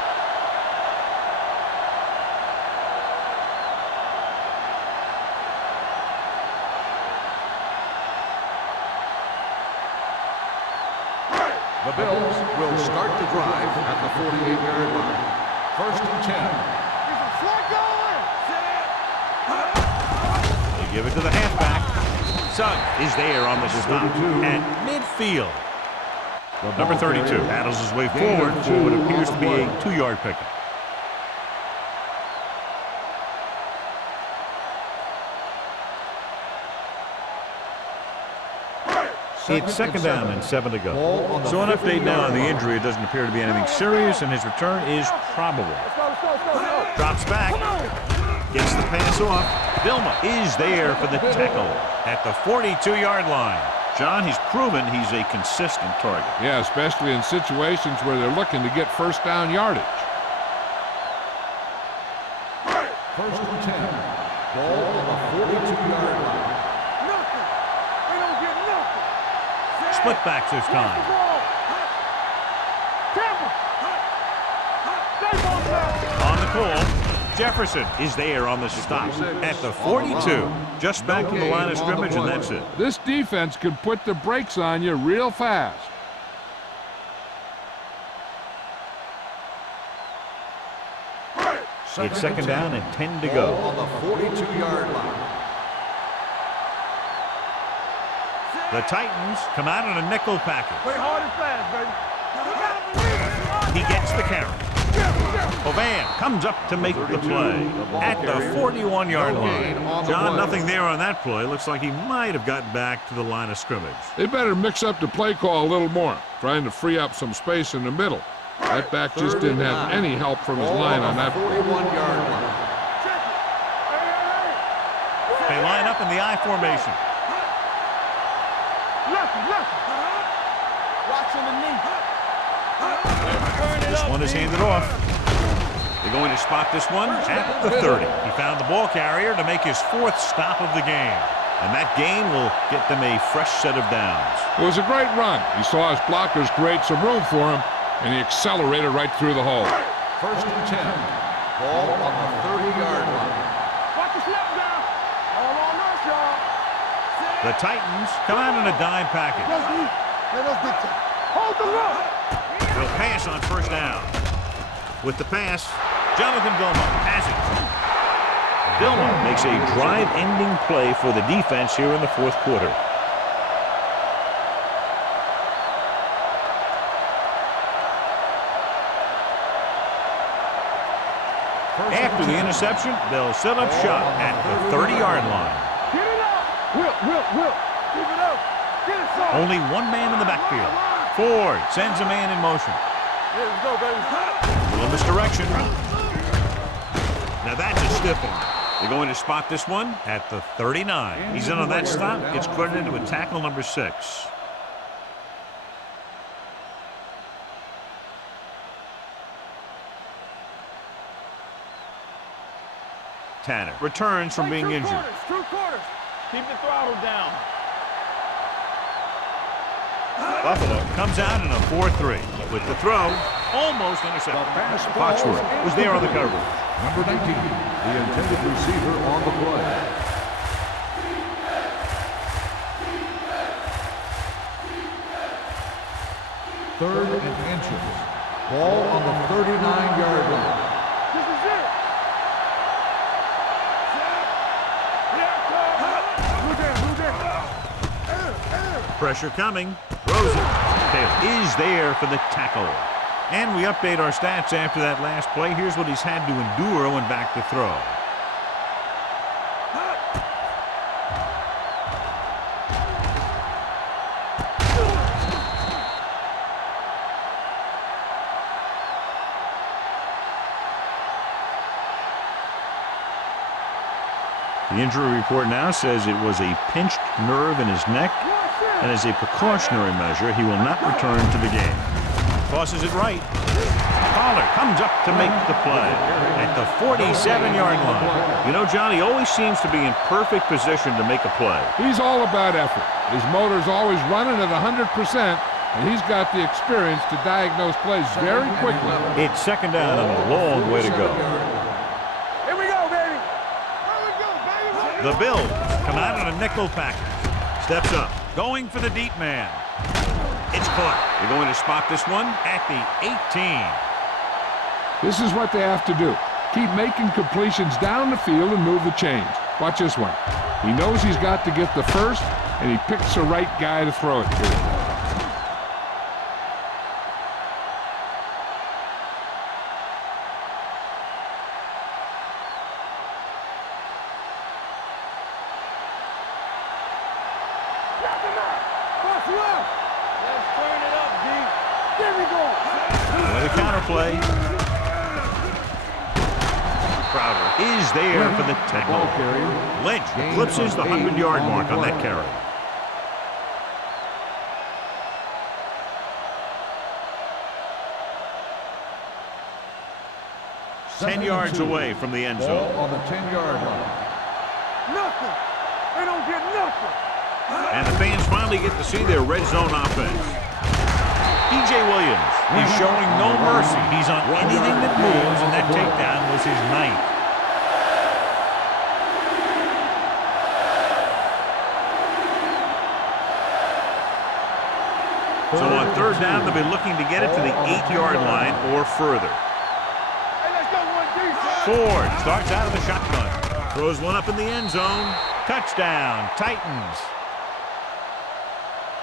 The Bills will start the drive at the 48-yard line. 1st and 10. They give it to the halfback. Sugg is there on the stop at midfield. Number 32 battles his way forward for what appears to be a 2-yard pickup. It's 2nd down and 7 to go. So an update now on the injury. It doesn't appear to be anything serious, and his return is probable. Drops back. Gets the pass off. Vilma is there for the tackle at the 42-yard line. John, he's proven he's a consistent target. Yeah, especially in situations where they're looking to get first down yardage. 1st and 10. Ball on the 42-yard line. Split backs this time. On the call, Jefferson is there on the stop at the 42. Just back to the line of scrimmage, and that's it. This defense can put the brakes on you real fast. It's 2nd down and 10 to go. On the 42-yard line. The Titans come out in a nickel package. Play hard and fast, baby. He gets the carry. Ovan comes up to make the play at the 41-yard line. John, nothing there on that play. Looks like he might have gotten back to the line of scrimmage. They better mix up the play call a little more, trying to free up some space in the middle. That back just didn't have any help from his line on that. 41-yard line. They line up in the I formation. Watching the knee. This one is handed off. They're going to spot this one at the 30. He found the ball carrier to make his 4th stop of the game. And that gain will get them a fresh set of downs. It was a great run. He saw his blockers create some room for him, and he accelerated right through the hole. 1st and 10. Ball on the 30-yard line. Watch the snap down. All on us, y'all. The Titans come out in a dime package. Hold the look. They'll pass on 1st down. With the pass, Jonathan Vilma has it. Vilma makes a drive-ending play for the defense here in the 4th quarter. After the interception, they'll set up shop at the 30-yard line. Get it up. Will. Keep it up. Get it, son. Only one man in the backfield. Ford sends a man in motion. Yeah, let's go, baby. Little misdirection. Now that's a stiff one. They're going to spot this one at the 39. He's in on that stop. Gets credited with tackle number 6. Tanner returns from being injured. Two quarters. Keep the throttle down. Buffalo comes out in a 4-3 with the throw almost intercepted. Foxworth was there on the cover. Number 19, the intended receiver on the play. Third and inches. Ball on the 39-yard line. This is it. Pressure coming. Throws it. Taylor is there for the tackle. And we update our stats after that last play. Here's what he's had to endure when back to throw. The injury report now says it was a pinched nerve in his neck, and as a precautionary measure, he will not return to the game. Tosses it right. Pollard comes up to make the play at the 47-yard line. You know, John, he always seems to be in perfect position to make a play. He's all about effort. His motor's always running at 100%, and he's got the experience to diagnose plays very quickly. It's second down and a long way to go. Here we go, baby. Here we go, baby. The Bills come out in a nickel package. Steps up, going for the deep man. It's caught. They're going to spot this one at the 18. This is what they have to do. Keep making completions down the field and move the chains. Watch this one. He knows he's got to get the first, and he picks the right guy to throw it to. Play. Crowder is there for the tackle. Lynch eclipses the 100-yard mark on that carry. Ten yards away from the end zone. On the 10-yard line. Nothing. They don't get nothing. And the fans finally get to see their red zone offense. DJ Williams is showing no mercy. He's on anything that moves, and that takedown was his ninth. So on third down, they'll be looking to get it to the 8-yard line or further. Hey, let's go, 1D. Ford starts out of the shotgun. Throws one up in the end zone. Touchdown, Titans.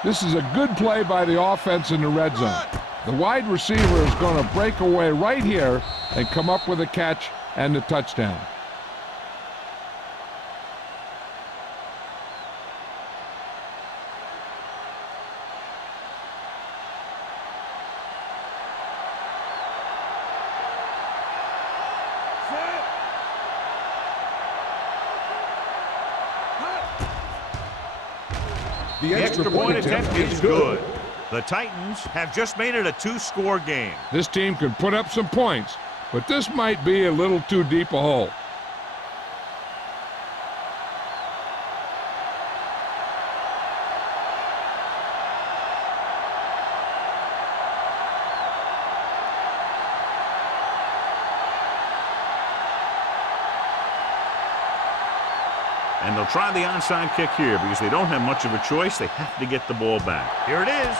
This is a good play by the offense in the red zone. The wide receiver is going to break away right here and come up with a catch and the touchdown. The extra point attempt is good. The Titans have just made it a 2-score game. This team can put up some points, but this might be a little too deep a hole. And they'll try the onside kick here because they don't have much of a choice. They have to get the ball back. Here it is.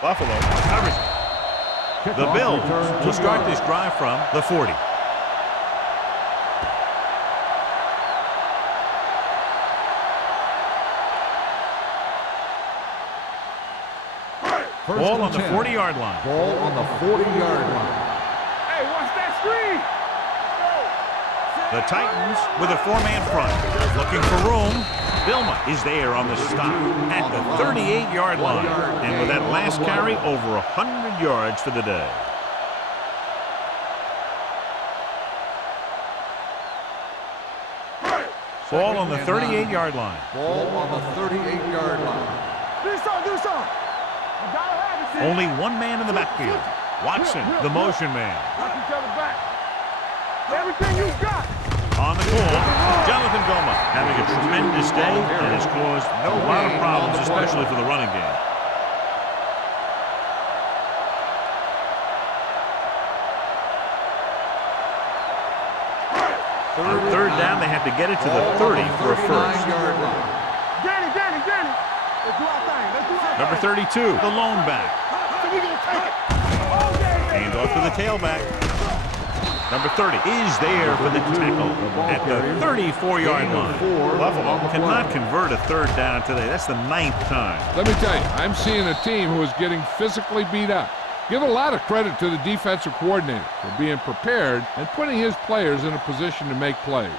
Buffalo covers it. The Bills will start this drive from the 40. Ball on the 40-yard line. Ball on the 40-yard line. Hey, watch that screen. The Titans with a 4-man front. Looking for room. Vilma is there on the stop at the 38-yard line. And with that last carry, over 100 yards for the day. Ball on the 38-yard line. Ball on the 38-yard line. Do something. You gotta have it, see? Only one man in the backfield. Watson, the motion man. Knock each other back. Everything you got. On the call, Jonathan Goma having a tremendous day and has caused a lot of problems, especially for the running game. On third down, they have to get it to the 30 for a first. Danny. Let's do our thing. Number 32, the lone back. So we gonna take it. Hand off to the tailback. Number 30 is there for the tackle at the 34-yard line. Buffalo cannot convert a third down today. That's the 9th time. Let me tell you, I'm seeing a team who is getting physically beat up. Give a lot of credit to the defensive coordinator for being prepared and putting his players in a position to make plays.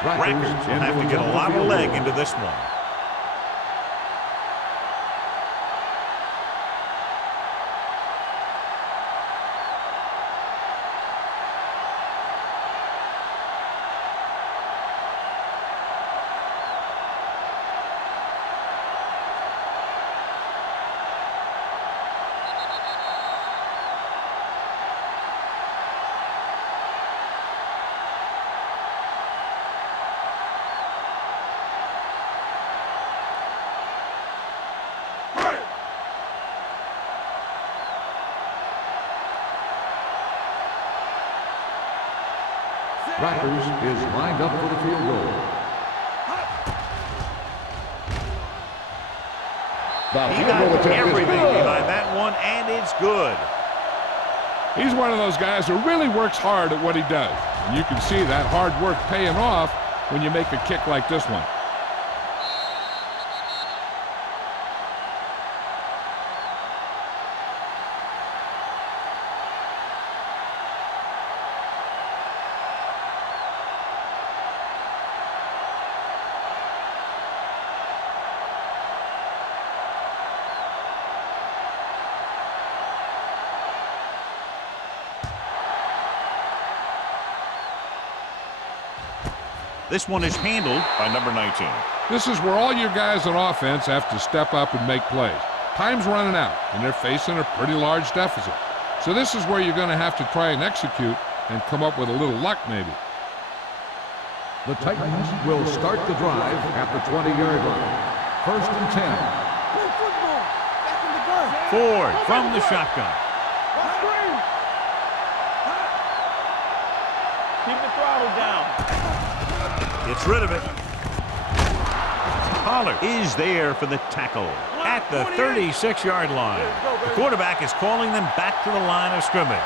Rackers will have to get a lot of leg into this one. Rackers is lined up for the field goal. He got everything behind that one, and it's good. He's one of those guys who really works hard at what he does. And you can see that hard work paying off when you make a kick like this one. This one is handled by number 19. This is where all your guys on offense have to step up and make plays. Time's running out, and they're facing a pretty large deficit. So this is where you're going to have to try and execute and come up with a little luck maybe. The Titans will start the drive at the 20-yard line. 1st and 10. Ford from the shotgun. Keep the throttle down. Gets rid of it. Pollard is there for the tackle at the 36-yard line. The quarterback is calling them back to the line of scrimmage.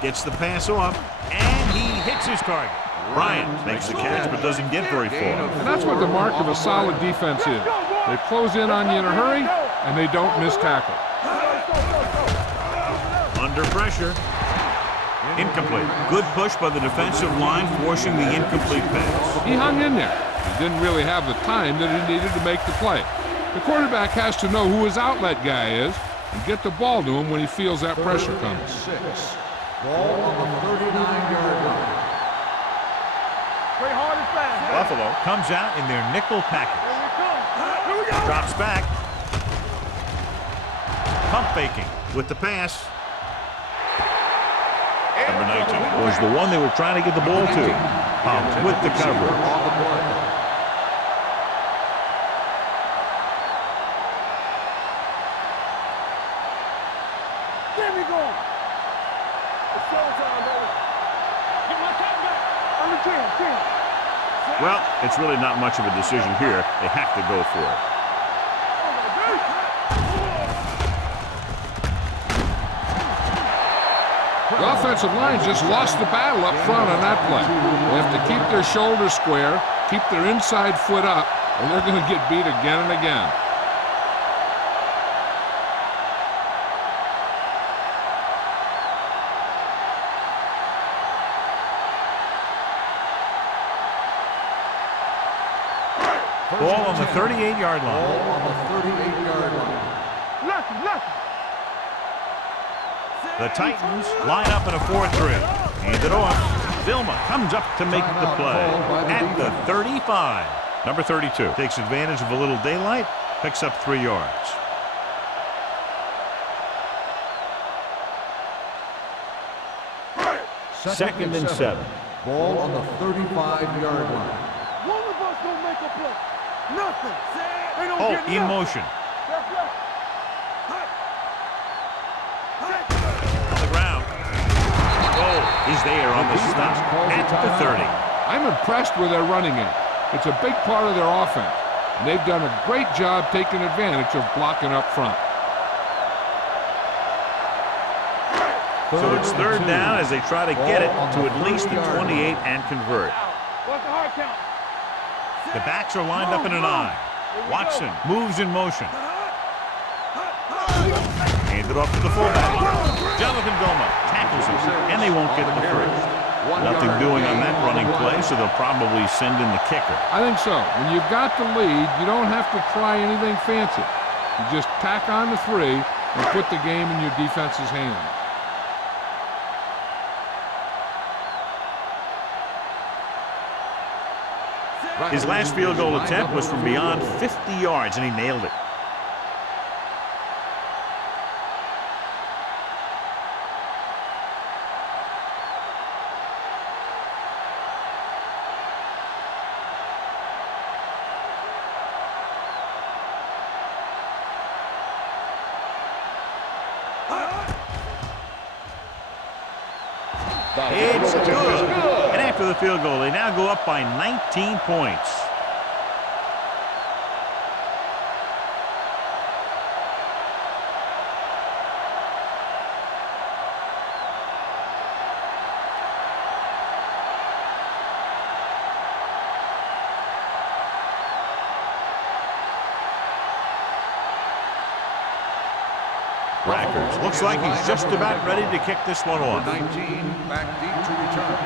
Gets the pass off, and he hits his target. Bryant makes the catch but doesn't get very far. And that's what the mark of a solid defense is. They close in on you in a hurry, and they don't miss tackle. Under pressure. Incomplete. Good push by the defensive line, forcing the incomplete pass. He hung in there. He didn't really have the time that he needed to make the play. The quarterback has to know who his outlet guy is and get the ball to him when he feels that pressure coming. 6. Ball on the 39-yard line. Play hard and fast. Buffalo comes out in their nickel package. Here we go. Drops back. Pump faking with the pass. Number 19 was the one they were trying to get the ball to. Pollard with the coverage. On the play. There we go. It's showtime, baby. Get my cat back. On the 10. Well, it's really not much of a decision here. They have to go for it. The offensive line just lost the battle up front on that play. They have to keep their shoulders square, keep their inside foot up, or they're going to get beat again and again. Ball on the 38-yard line. Ball on the 38-yard line. Lucky. The Titans line up in a 4-3. Hand it off. Vilma comes up to make the play at the 35. Number 32 takes advantage of a little daylight, picks up 3 yards. Second and 7. Ball on the 35-yard line. One of us don't make a play. Nothing. They don't Oh, get in nothing. motion. Left, left. On the ground. Goal is there on the stop at the 30. I'm impressed with their running game. It's a big part of their offense, and they've done a great job taking advantage of blocking up front. So it's third down as they try to get it to at least the 28 and convert. What's the hard count? The backs are lined up in an I. Watson moves in motion. Handed off to the fullback. Jonathan Goma tackles him, and they won't get the first. Nothing doing on that running play, so they'll probably send in the kicker. I think so. When you've got the lead, you don't have to try anything fancy. You just tack on the 3 and put the game in your defense's hands. His last field goal attempt was from beyond 50 yards, and he nailed it. It's good. And after the field goal, they now go up by 19 points. Rackers. Looks like he's just about ready to kick this one off. 19 back deep to return.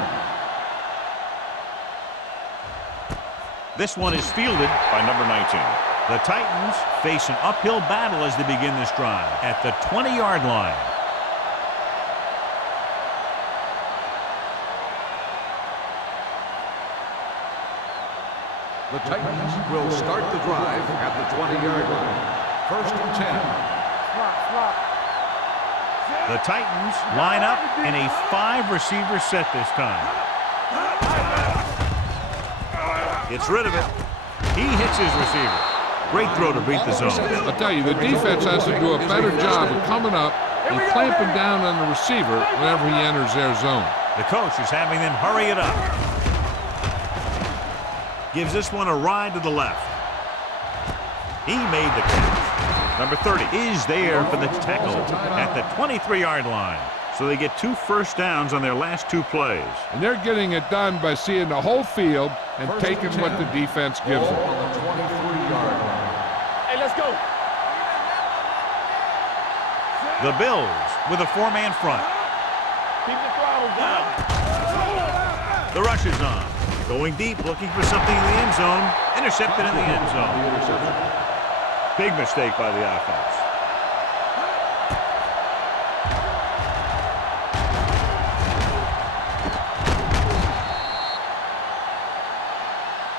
This one is fielded by number 19. The Titans face an uphill battle as they begin this drive at the 20-yard line. The Titans will start the drive at the 20-yard line. First and 10. The Titans line up in a 5-receiver set this time. Gets rid of it. He hits his receiver. Great throw to beat the zone. I'll tell you, the defense has to do a better job of coming up and clamping down on the receiver whenever he enters their zone. The coach is having them hurry it up. Gives this one a ride to the left. He made the catch. Number 30 is there for the tackle at the 23-yard line. So they get 2 first downs on their last 2 plays. And they're getting it done by seeing the whole field and taking what the defense gives them. On the 23-yard line. Hey, let's go. The Bills with a 4-man front. Keep the throttle down. The rush is on. Going deep, looking for something in the end zone. Intercepted in the end zone. Big mistake by the offense.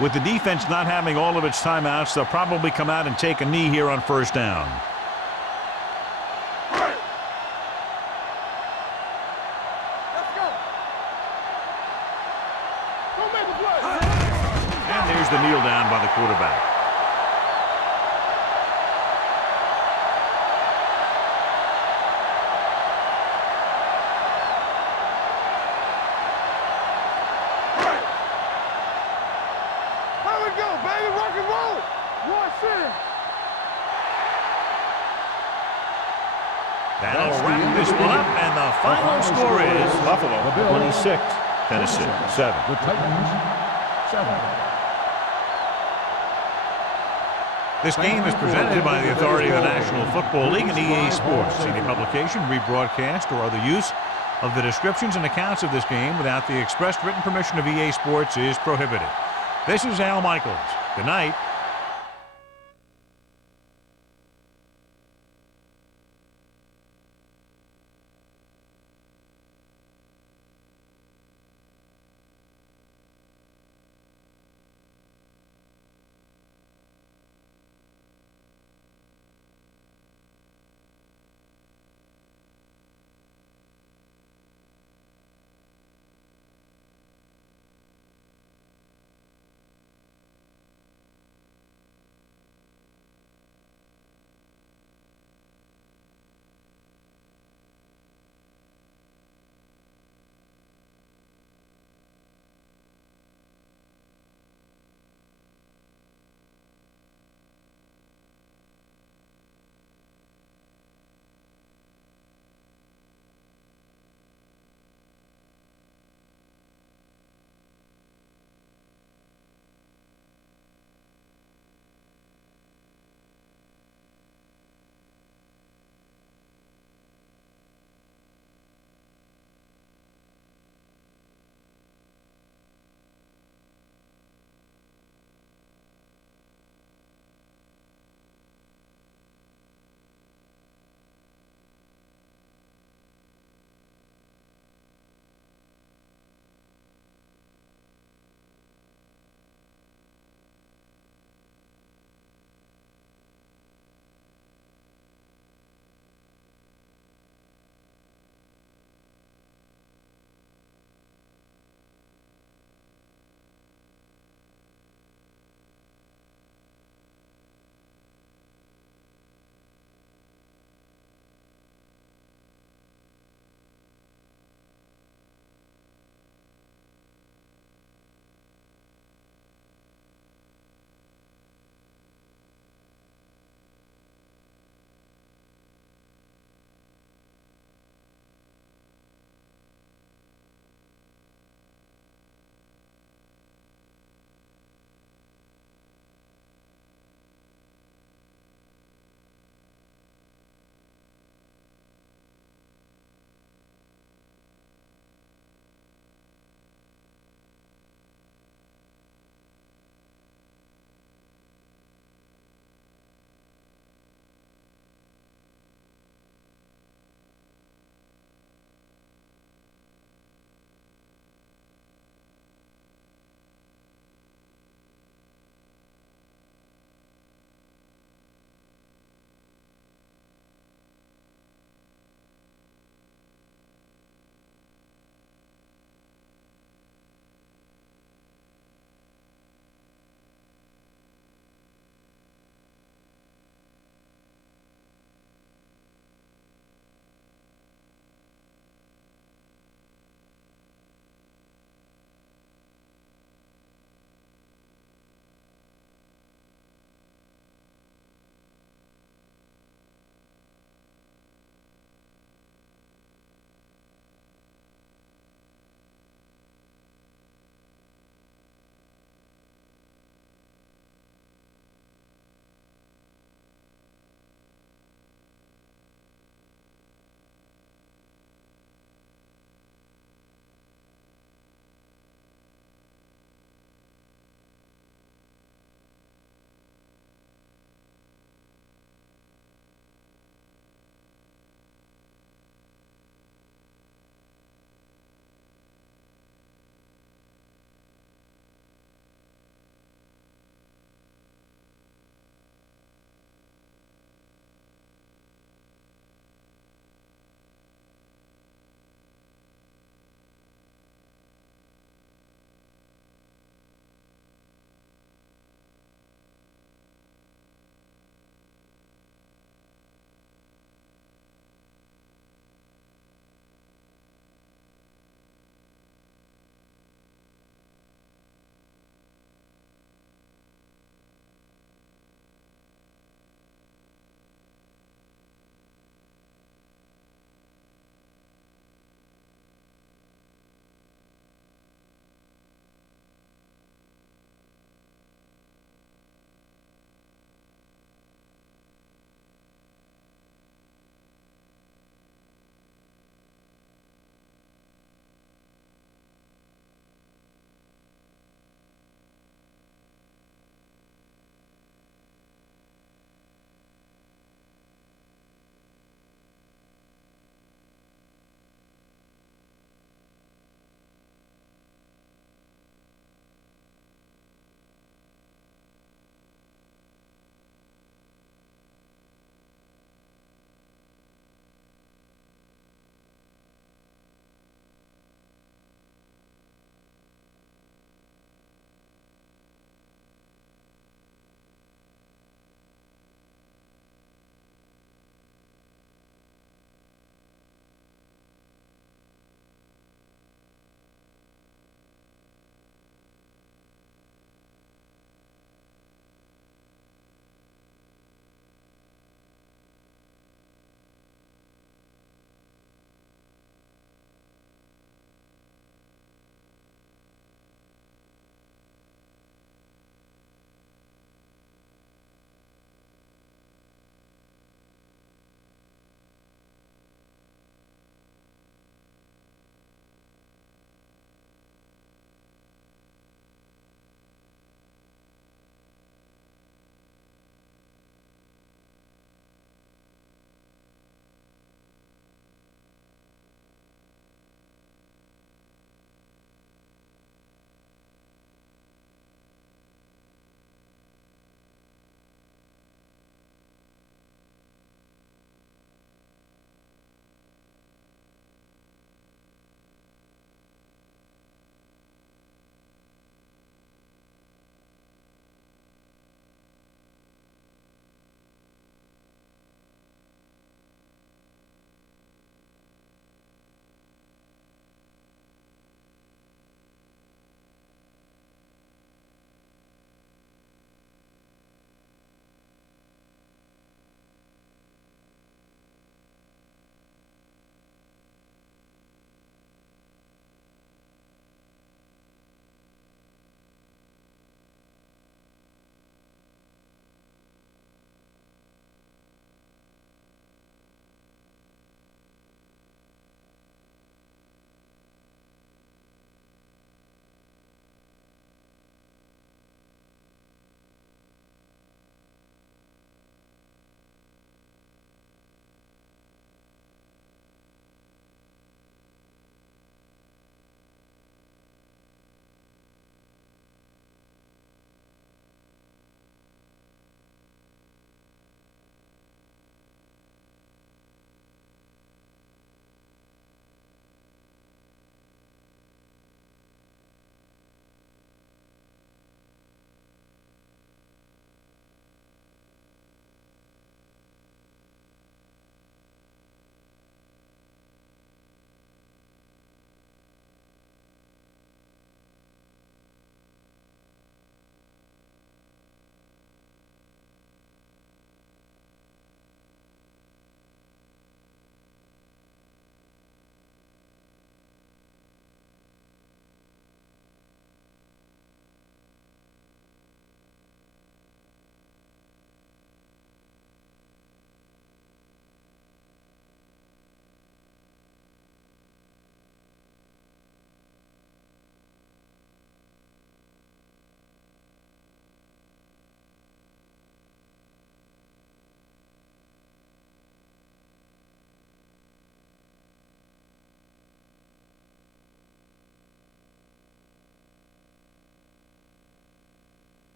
With the defense not having all of its timeouts, they'll probably come out and take a knee here on first down. Let's go. Don't make a play. And there's the kneel down by the quarterback. That'll wrap this one up, and the final score is Buffalo 26, Tennessee 7. The Titans 7. This game is presented by the authority of the National Football League and EA Sports. Any publication, rebroadcast, or other use of the descriptions and accounts of this game without the expressed written permission of EA Sports is prohibited. This is Al Michaels. Good night.